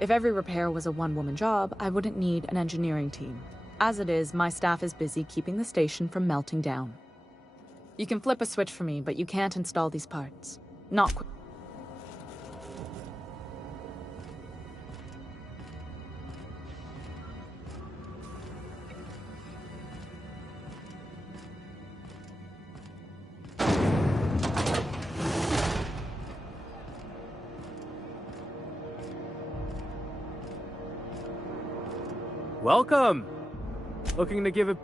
If every repair was a one-woman job, I wouldn't need an engineering team. As it is, my staff is busy keeping the station from melting down. You can flip a switch for me, but you can't install these parts. Not quick. Welcome! Looking to give a...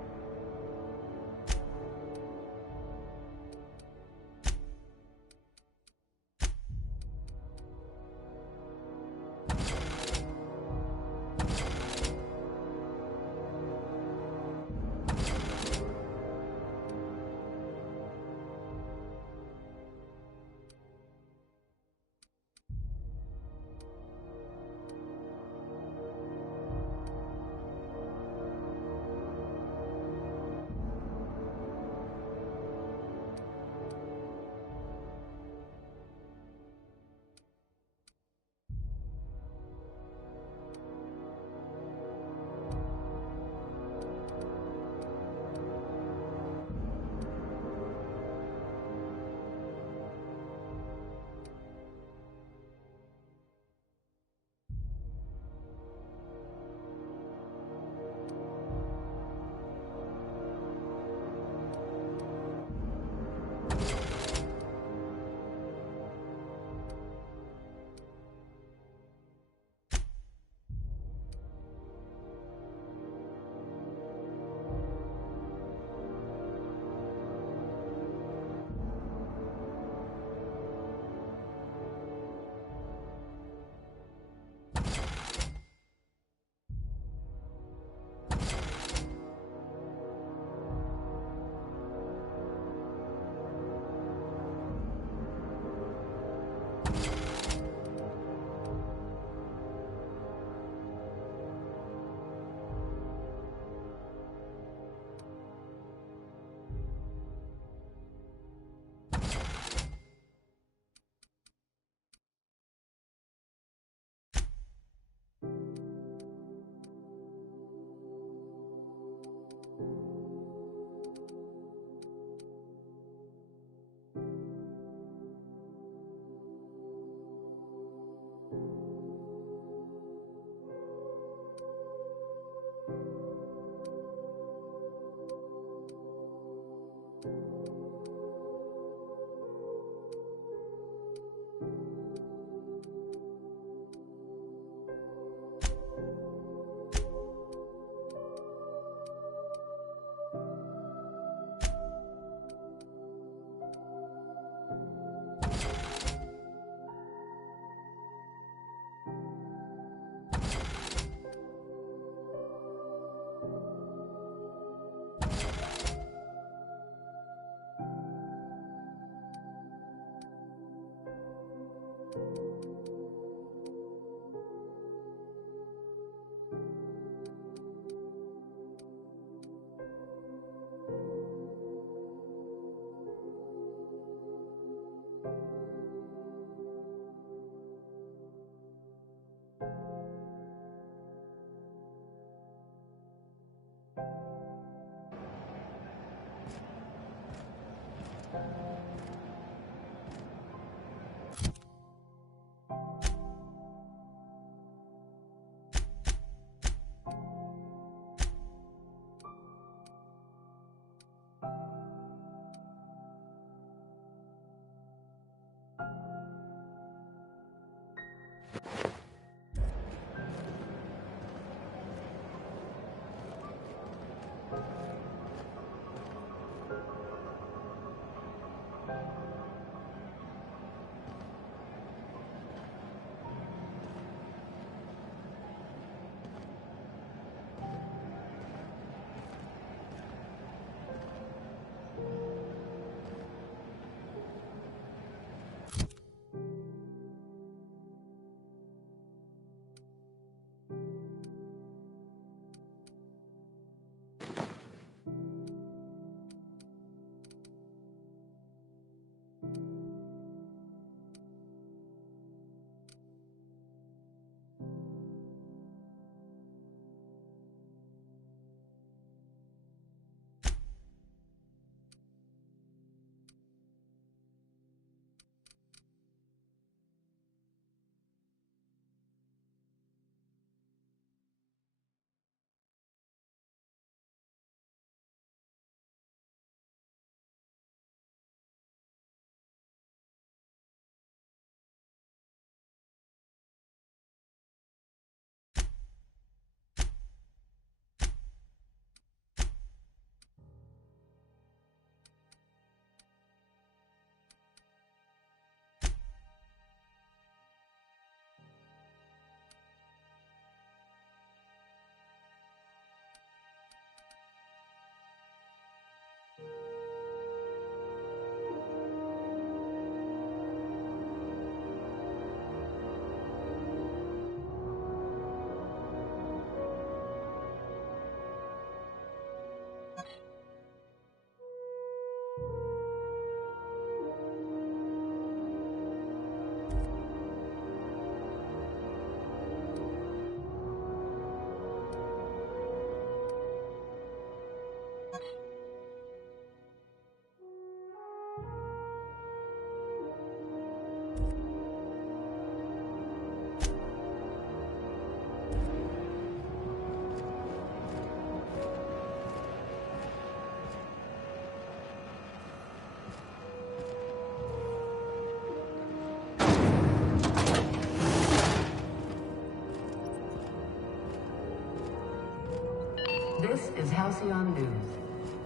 Halcyon News.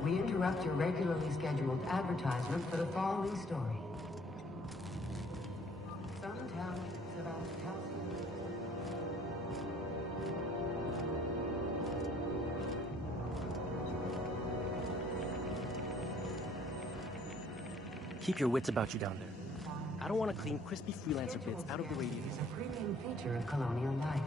We interrupt your regularly scheduled advertisement for the following story. Some town is about Halcyon. Keep your wits about you down there. I don't want to clean crispy freelancer bits out of the radio. Is a premium feature of colonial life.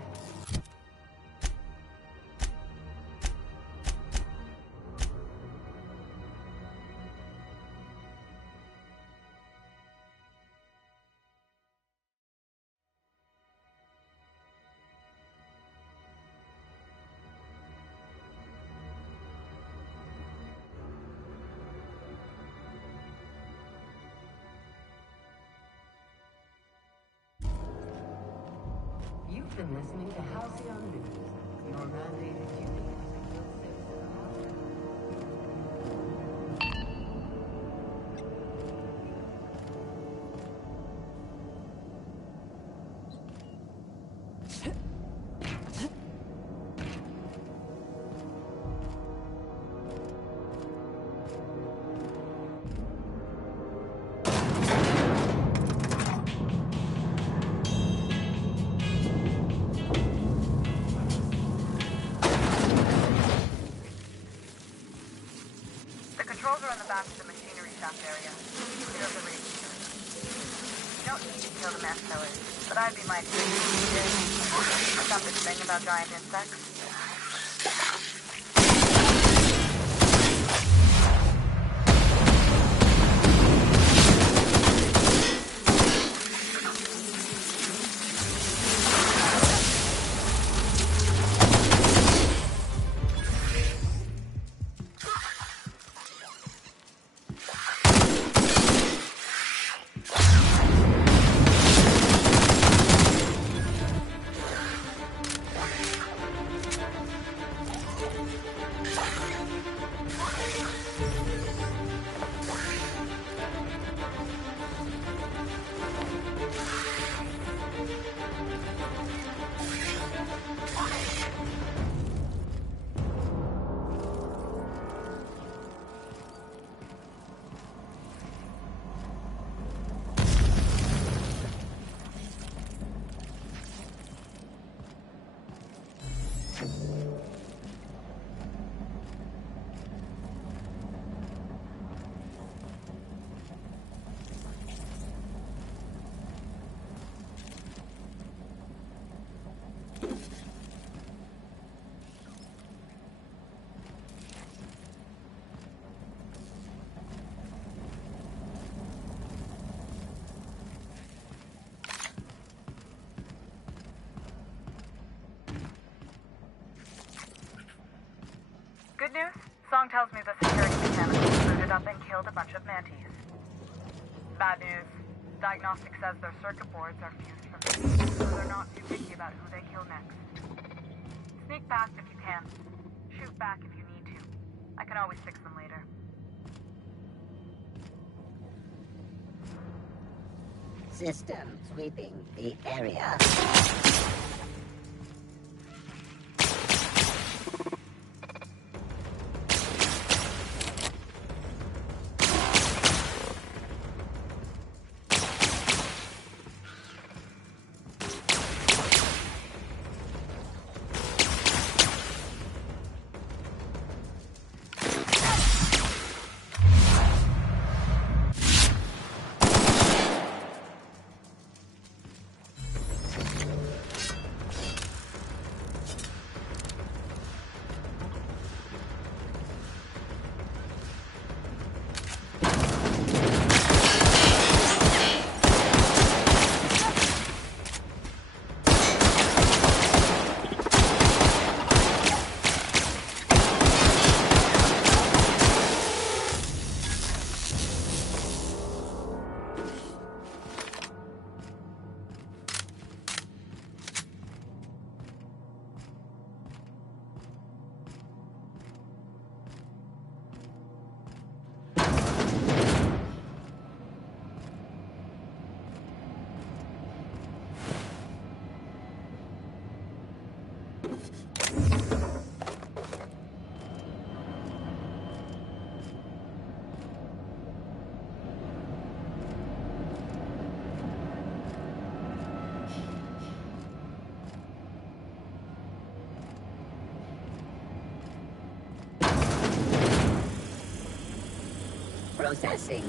You've been listening to Halcyon News, your mandated duty as a good citizen of back to the machinery shaft area. Get over the radio. You don't need to kill the mess killers, but I'd be mighty curious if you did. Got this thing about giant insects? Good news? Song tells me the security mechanicals booted up and killed a bunch of mantis. Bad news. Diagnostic says their circuit boards are fused from me, so they're not too picky about who they kill next. Sneak past if you can. Shoot back if you need to. I can always fix them later. System sweeping the area. Processing.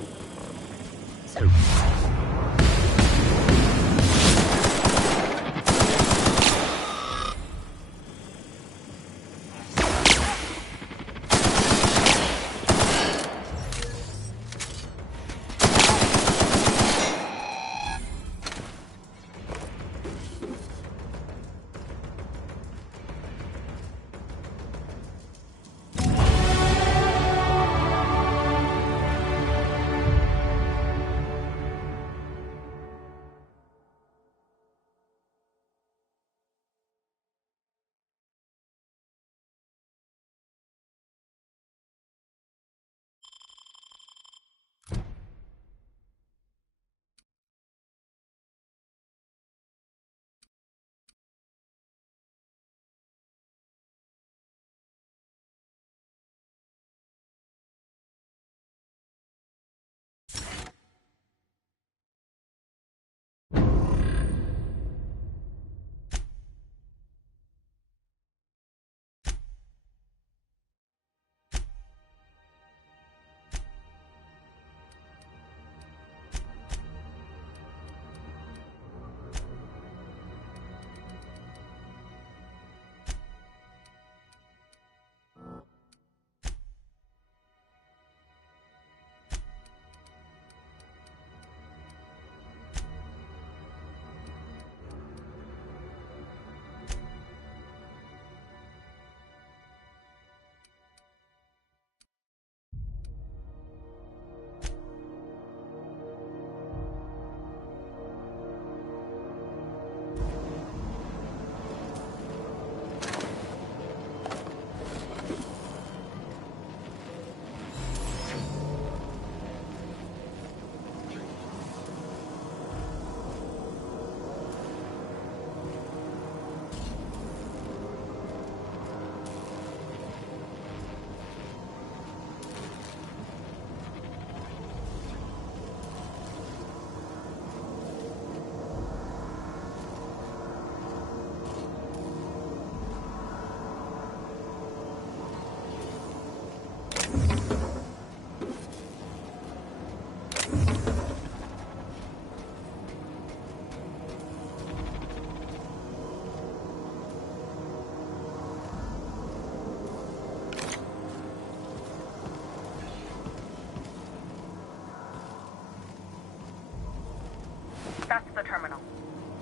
That's the terminal.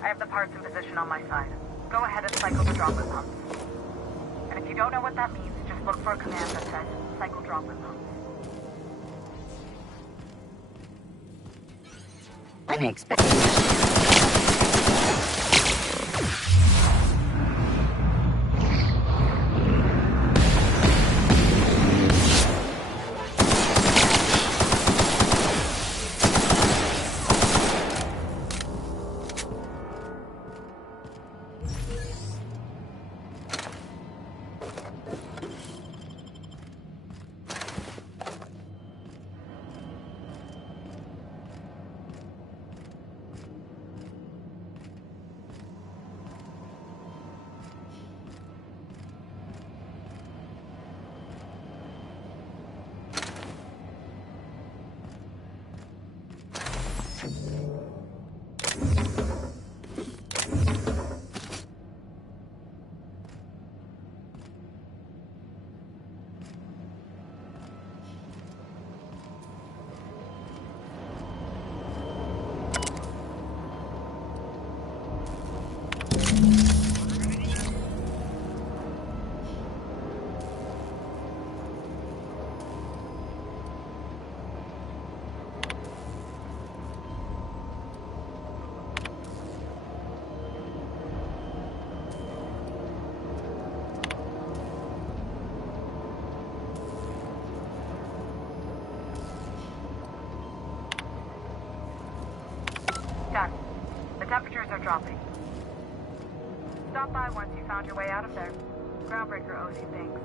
I have the parts in position on my side. Go ahead and cycle the droplet pumps. And if you don't know what that means, just look for a command that says cycle droplet pumps. I'm expecting... Done. The temperatures are dropping. Stop by once you found your way out of there. Groundbreaker owes you thanks.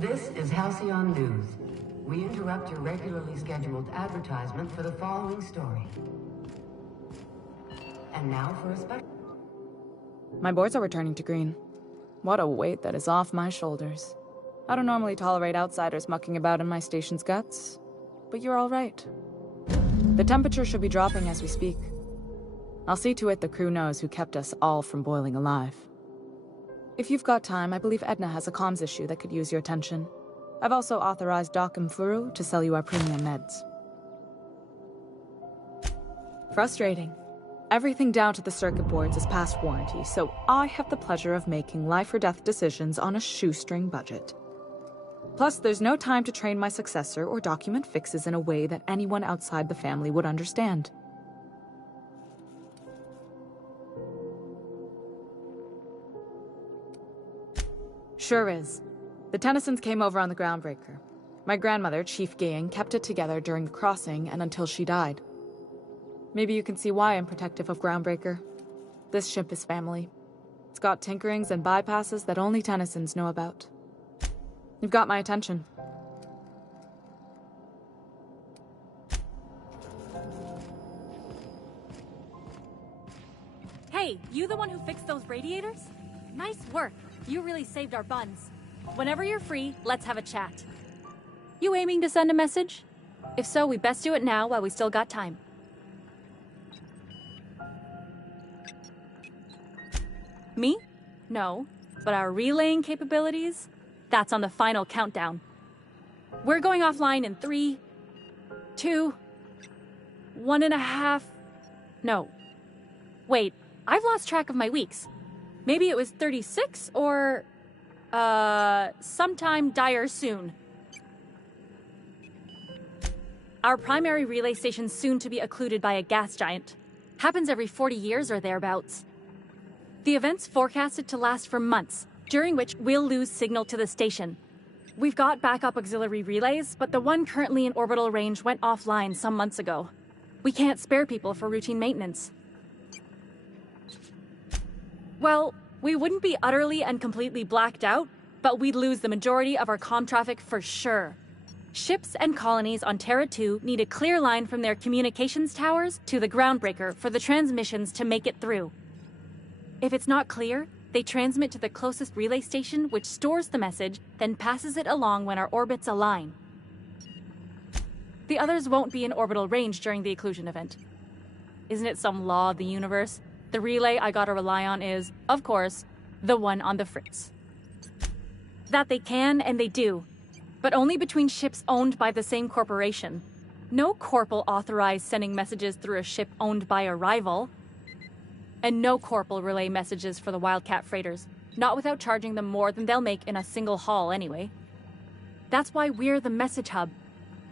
This is Halcyon News. We interrupt your regularly scheduled advertisement for the following story. And now for a special... My boards are returning to green. What a weight that is off my shoulders. I don't normally tolerate outsiders mucking about in my station's guts, but you're all right. The temperature should be dropping as we speak. I'll see to it the crew knows who kept us all from boiling alive. If you've got time, I believe Edna has a comms issue that could use your attention. I've also authorized Doc and Furu to sell you our premium meds. Frustrating. Everything down to the circuit boards is past warranty, so I have the pleasure of making life or death decisions on a shoestring budget. Plus, there's no time to train my successor or document fixes in a way that anyone outside the family would understand. Sure is. The Tennysons came over on the Groundbreaker. My grandmother, Chief Gaying, kept it together during the crossing and until she died. Maybe you can see why I'm protective of Groundbreaker. This ship is family. It's got tinkerings and bypasses that only Tennysons know about. You've got my attention. Hey, you the one who fixed those radiators? Nice work. You really saved our buns. Whenever you're free, let's have a chat. You aiming to send a message? If so, we best do it now while we still got time. Me? No. But our relaying capabilities? That's on the final countdown. We're going offline in 3, 2, 1.5... No. Wait, I've lost track of my weeks. Maybe it was 36 or... sometime dire soon. Our primary relay station's soon to be occluded by a gas giant. Happens every 40 years or thereabouts. The event's forecasted to last for months, during which we'll lose signal to the station. We've got backup auxiliary relays, but the one currently in orbital range went offline some months ago. We can't spare people for routine maintenance. Well, we wouldn't be utterly and completely blacked out, but we'd lose the majority of our comm traffic for sure. Ships and colonies on Terra 2 need a clear line from their communications towers to the groundbreaker for the transmissions to make it through. If it's not clear, they transmit to the closest relay station, which stores the message, then passes it along when our orbits align. The others won't be in orbital range during the occlusion event. Isn't it some law of the universe? The relay I gotta rely on is, of course, the one on the Fritz. That they can and they do, but only between ships owned by the same corporation. No corp will authorize sending messages through a ship owned by a rival. And no corp will relay messages for the Wildcat freighters, not without charging them more than they'll make in a single haul anyway. That's why we're the message hub.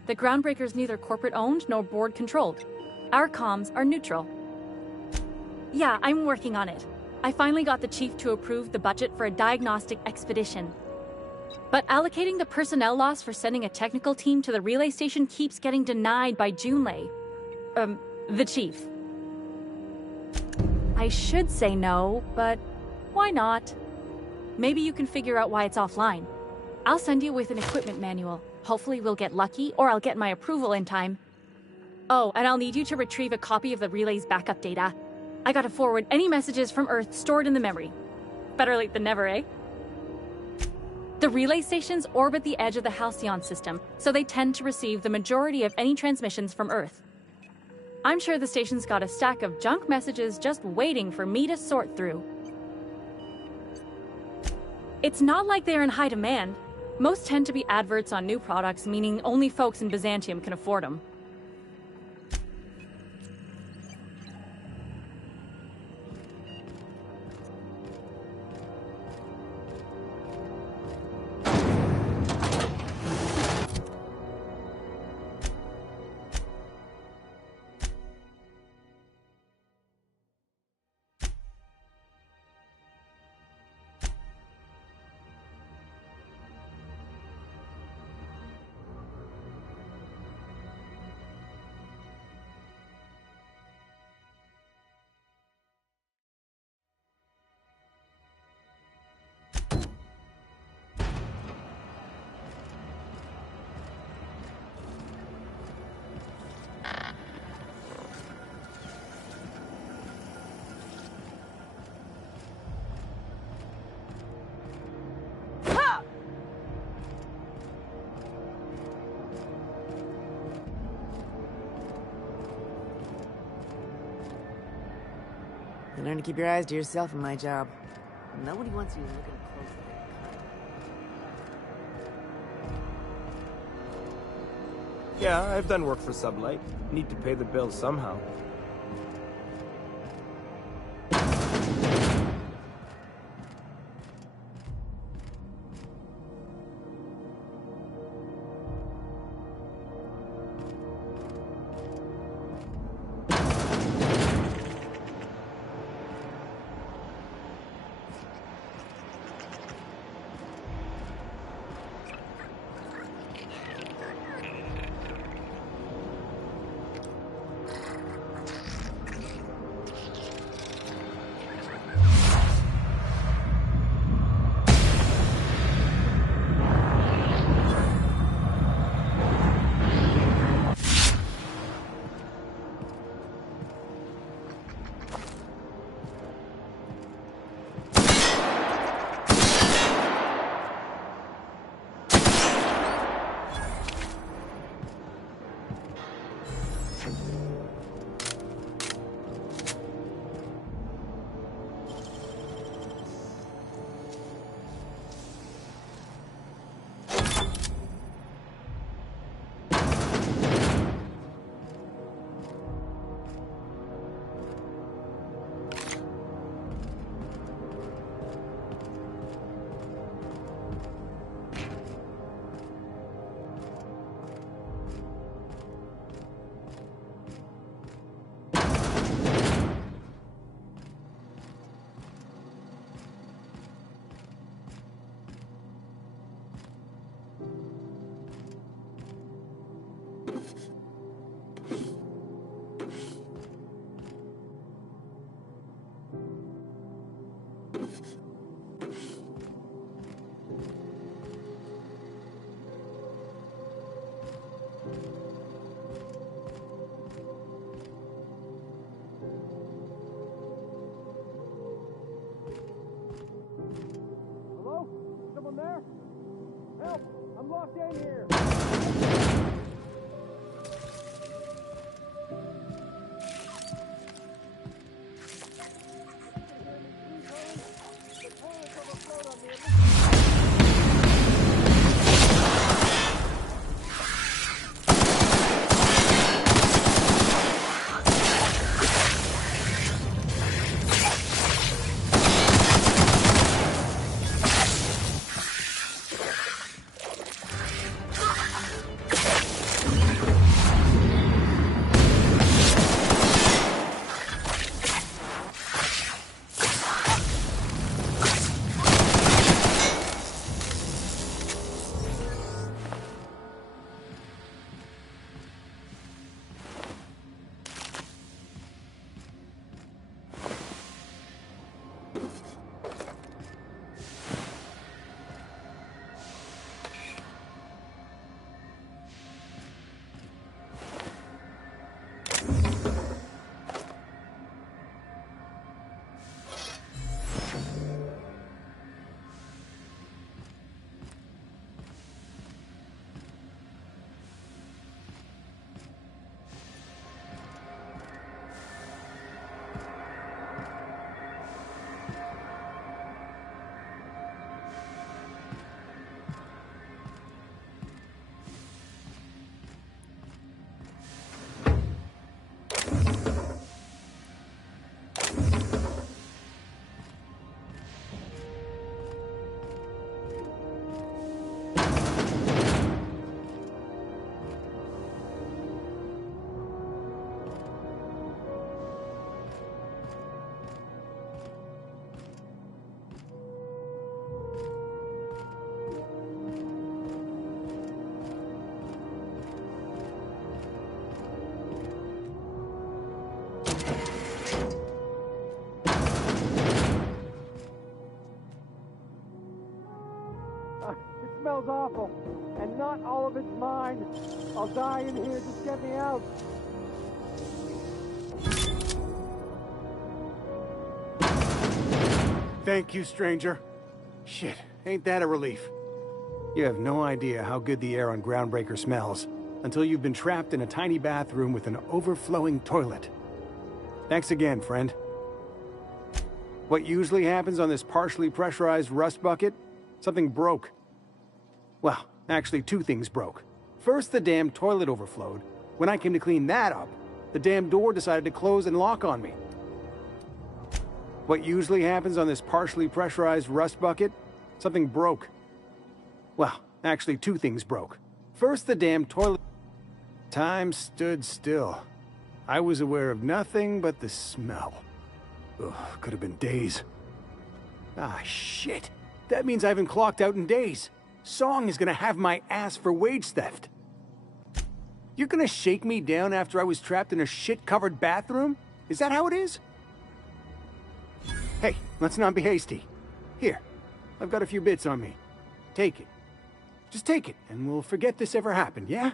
The groundbreaker's neither corporate owned nor board controlled. Our comms are neutral. Yeah, I'm working on it. I finally got the chief to approve the budget for a diagnostic expedition. But allocating the personnel loss for sending a technical team to the relay station keeps getting denied by Junlei. The chief. I should say no, but why not? Maybe you can figure out why it's offline. I'll send you with an equipment manual. Hopefully we'll get lucky, or I'll get my approval in time. Oh, and I'll need you to retrieve a copy of the relay's backup data. I gotta forward any messages from Earth stored in the memory. Better late than never, eh? The relay stations orbit the edge of the Halcyon system, so they tend to receive the majority of any transmissions from Earth. I'm sure the station's got a stack of junk messages just waiting for me to sort through. It's not like they're in high demand. Most tend to be adverts on new products, meaning only folks in Byzantium can afford them. You learn to keep your eyes to yourself in my job. Nobody wants you looking closely. Yeah, I've done work for Sublight. Need to pay the bills somehow. Someone there? Help! I'm locked in here! It smells awful, and not all of it's mine. I'll die in here, just get me out. Thank you, stranger. Shit, ain't that a relief? You have no idea how good the air on Groundbreaker smells until you've been trapped in a tiny bathroom with an overflowing toilet. Thanks again, friend. What usually happens on this partially pressurized rust bucket? Something broke. Well, actually, two things broke. First, the damn toilet overflowed. When I came to clean that up, the damn door decided to close and lock on me. What usually happens on this partially pressurized rust bucket? Something broke. Well, actually, two things broke. First, the damn toilet... Time stood still. I was aware of nothing but the smell. Ugh, could have been days. Ah, shit. That means I haven't clocked out in days. Song is gonna have my ass for wage theft. You're gonna shake me down after I was trapped in a shit-covered bathroom? Is that how it is? Hey, let's not be hasty. Here, I've got a few bits on me. Take it. Just take it, and we'll forget this ever happened, yeah?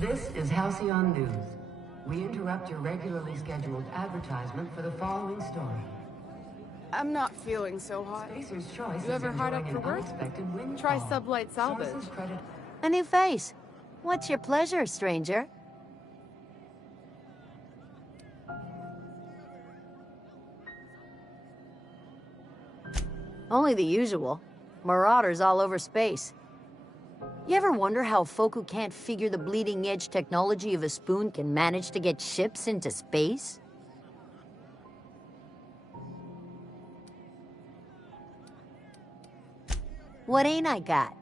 This is Halcyon News. We interrupt your regularly scheduled advertisement for the following story. I'm not feeling so hot. Spacer's Choice You is ever hard up enjoying for an work? unexpected windfall. Try Sublight Salvage. Sources credit A new face. What's your pleasure, stranger? Only the usual. Marauders all over space. You ever wonder how folk who can't figure the bleeding edge technology of a spoon can manage to get ships into space? What ain't I got?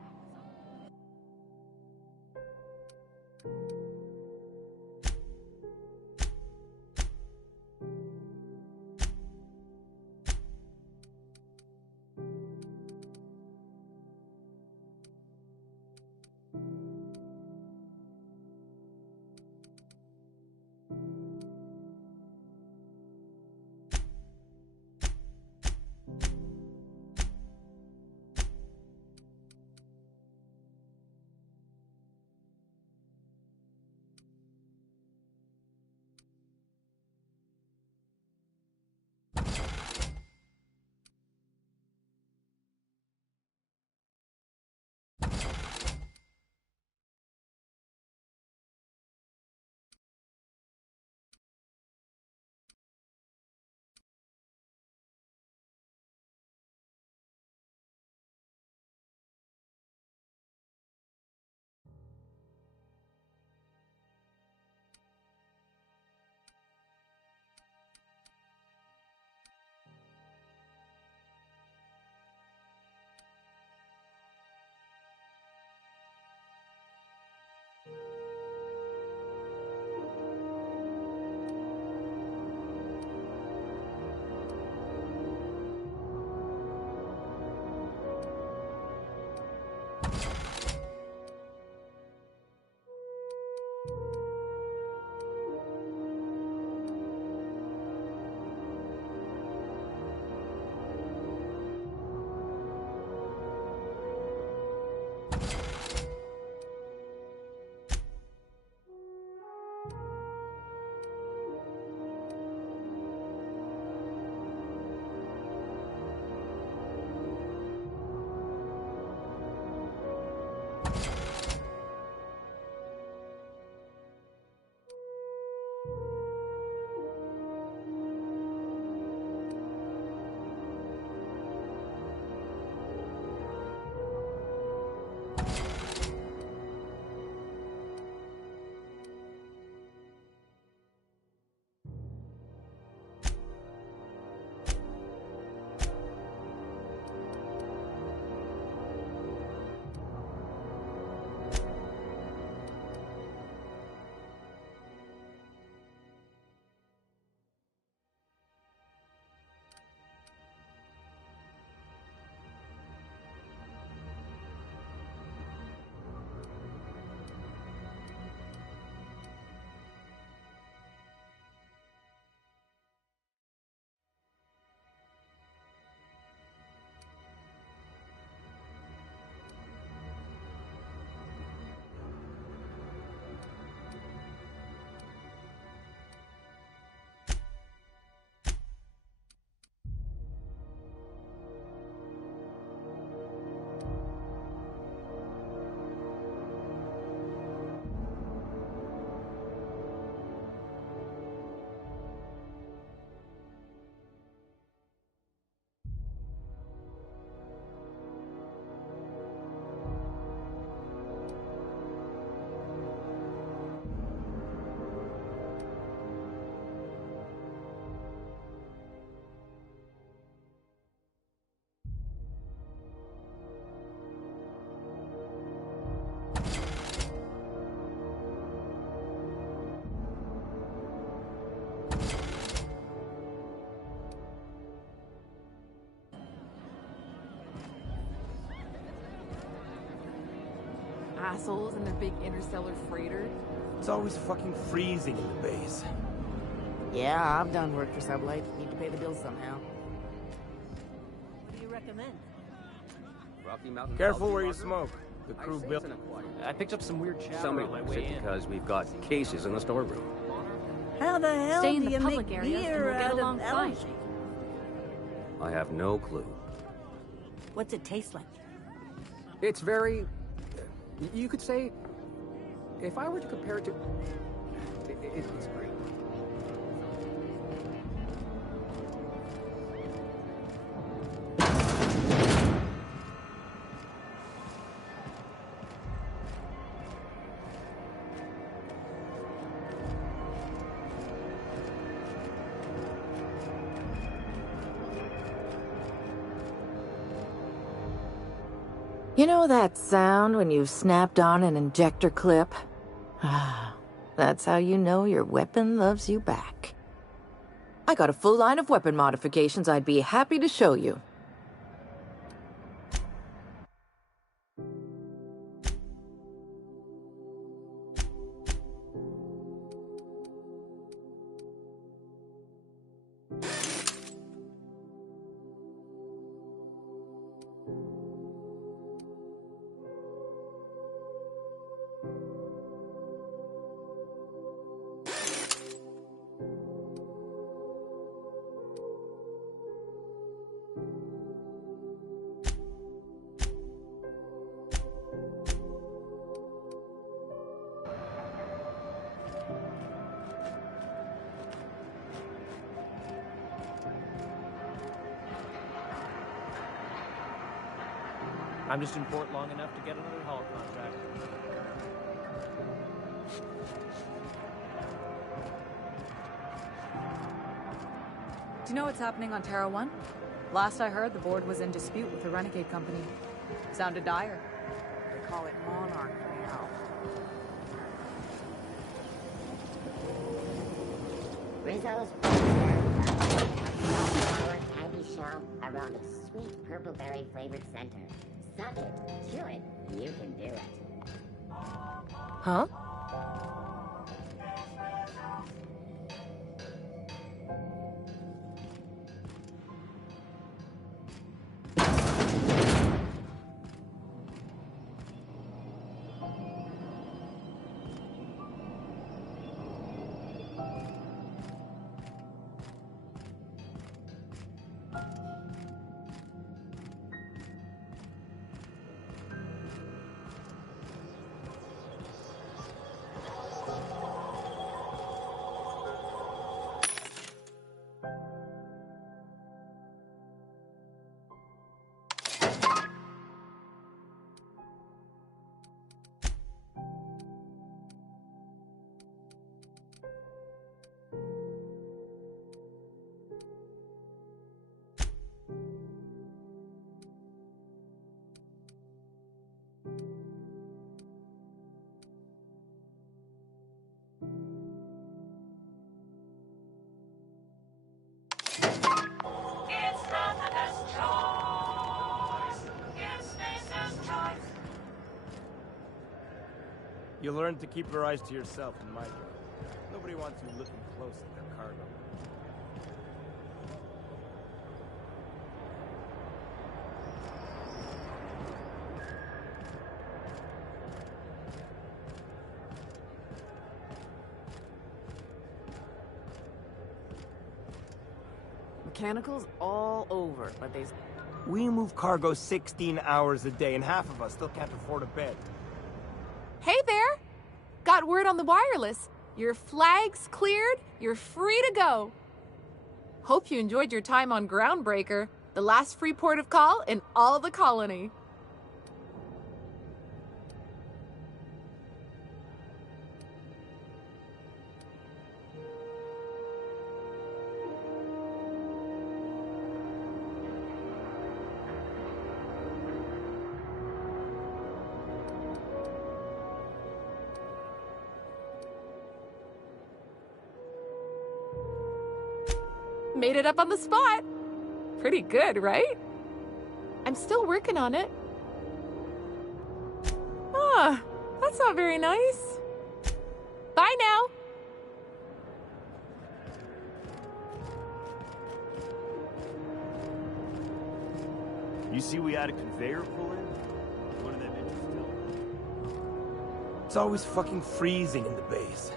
assholes and their big interstellar freighter. It's always fucking freezing in the base. Yeah, I've done work for Sublight. Need to pay the bills somehow. What do you recommend? Rocky Mountain. Careful where you smoke. The crew built. I picked up some weird chatter Somebody on my was way sick in. because we've got cases in the storeroom. How the hell Stay in do the you public make areas and beer we'll get out of along fine. algae? I have no clue. What's it taste like? It's very... You could say... If I were to compare it to... It's great. You know that sound when you've snapped on an injector clip? That's how you know your weapon loves you back. I got a full line of weapon modifications I'd be happy to show you. I'm just in port long enough to get another haul contract. Do you know what's happening on Terra 1? Last I heard, the board was in dispute with the Renegade Company. Sounded dire. They call it Monarch now. Rizzo's candy shell around a sweet purple berry flavored center. Suck it, chew it, you can do it. Huh? You learn to keep your eyes to yourself in my job. Nobody wants you looking close at their cargo. Mechanicals all over, but they... We move cargo 16 hours a day, and half of us still can't afford a bed. Hey there! Got word on the wireless. Your flag's cleared, you're free to go. Hope you enjoyed your time on Groundbreaker, the last free port of call in all the colony. Made it up on the spot. Pretty good, right? I'm still working on it. That's not very nice. Bye now. You see we had a conveyor pull in? One of them engines still. It's always fucking freezing in the base.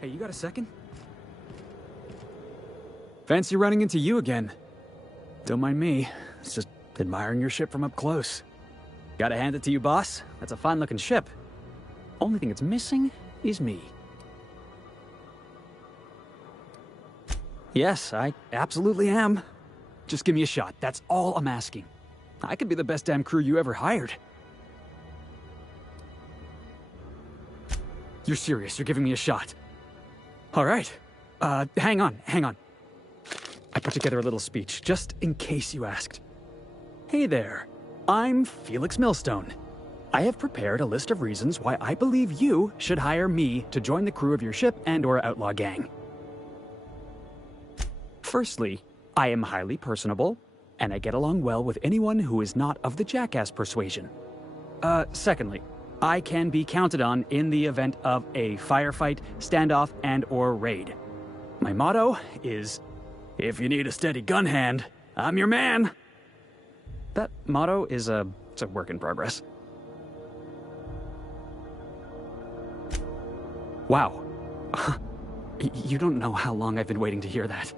Hey, you got a second? Fancy running into you again. Don't mind me. It's just admiring your ship from up close. Gotta hand it to you, boss. That's a fine-looking ship. Only thing it's missing is me. Yes, I absolutely am. Just give me a shot. That's all I'm asking. I could be the best damn crew you ever hired. You're serious? You're giving me a shot? All right. Hang on. I put together a little speech, just in case you asked. Hey there. I'm Felix Millstone. I have prepared a list of reasons why I believe you should hire me to join the crew of your ship and/or outlaw gang. Firstly, I am highly personable, and I get along well with anyone who is not of the jackass persuasion. Secondly, I can be counted on in the event of a firefight, standoff, and/or raid. My motto is, if you need a steady gun hand, I'm your man. That motto is it's a work in progress. Wow. You don't know how long I've been waiting to hear that.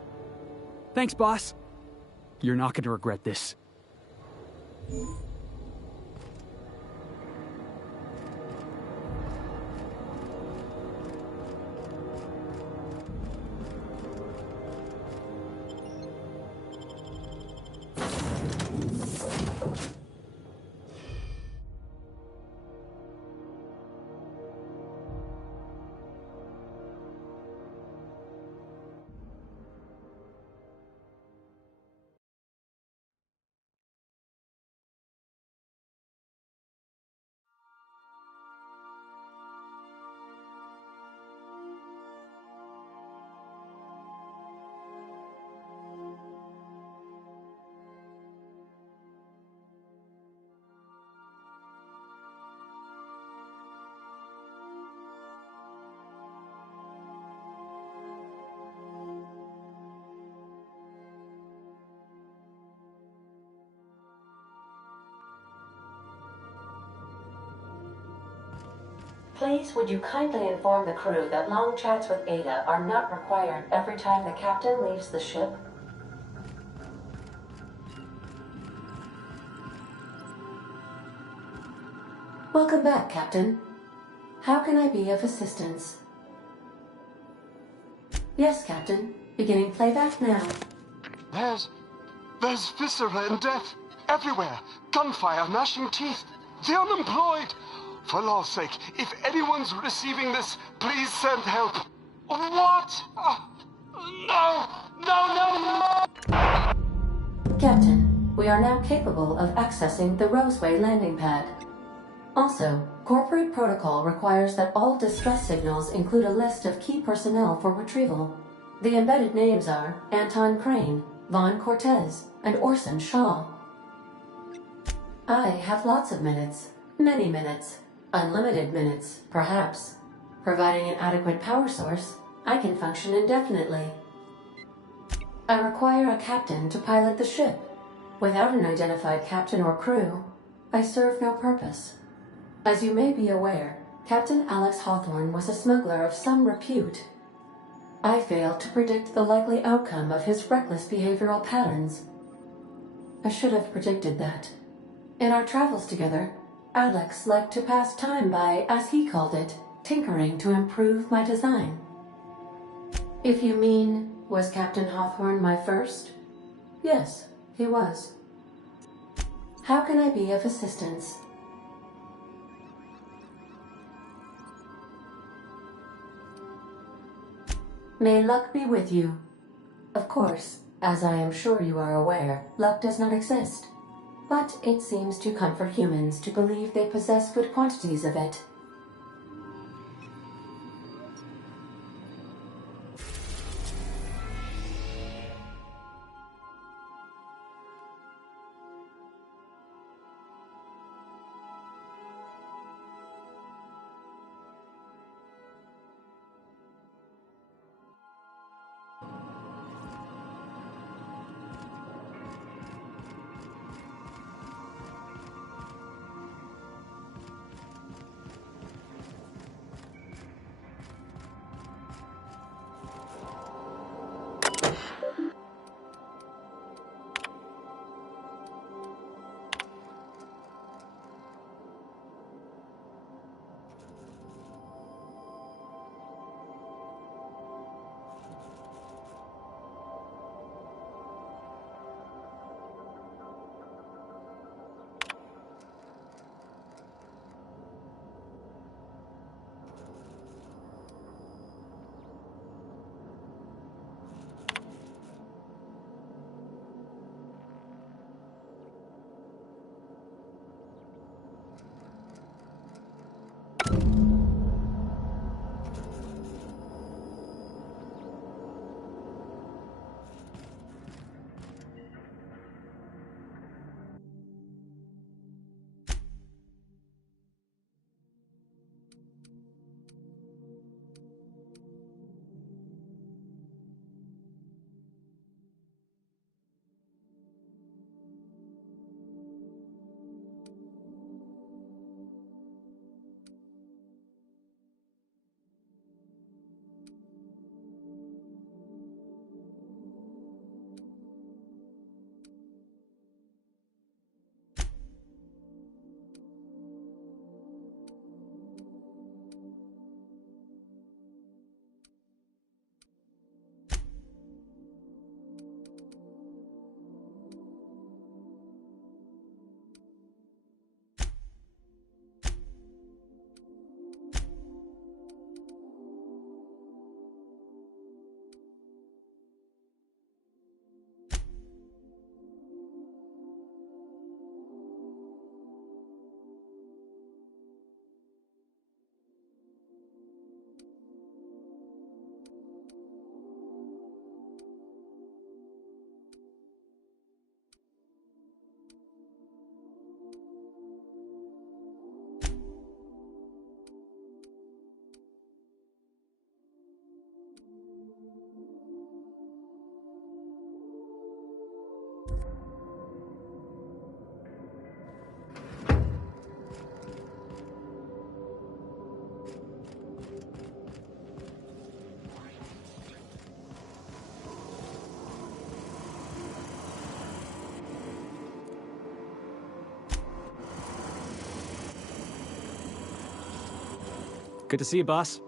Thanks, boss. You're not going to regret this. Please, would you kindly inform the crew that long chats with Ada are not required every time the captain leaves the ship? Welcome back, Captain. How can I be of assistance? Yes, Captain. Beginning playback now. There's viscera and death everywhere. Gunfire, gnashing teeth. The unemployed. For law's sake, if anyone's receiving this, please send help. What? No! Captain, we are now capable of accessing the Roseway landing pad. Also, corporate protocol requires that all distress signals include a list of key personnel for retrieval. The embedded names are Anton Crane, Vaughn Cortez, and Orson Shaw. I have lots of minutes. Many minutes. Unlimited minutes, perhaps. Providing an adequate power source, I can function indefinitely. I require a captain to pilot the ship. Without an identified captain or crew, I serve no purpose. As you may be aware, Captain Alex Hawthorne was a smuggler of some repute. I failed to predict the likely outcome of his reckless behavioral patterns. I should have predicted that. In our travels together, Alex liked to pass time by, as he called it, tinkering to improve my design. If you mean, was Captain Hawthorne my first? Yes, he was. How can I be of assistance? May luck be with you. Of course, as I am sure you are aware, luck does not exist. But it seems to comfort humans to believe they possess good quantities of it. Good to see you, boss.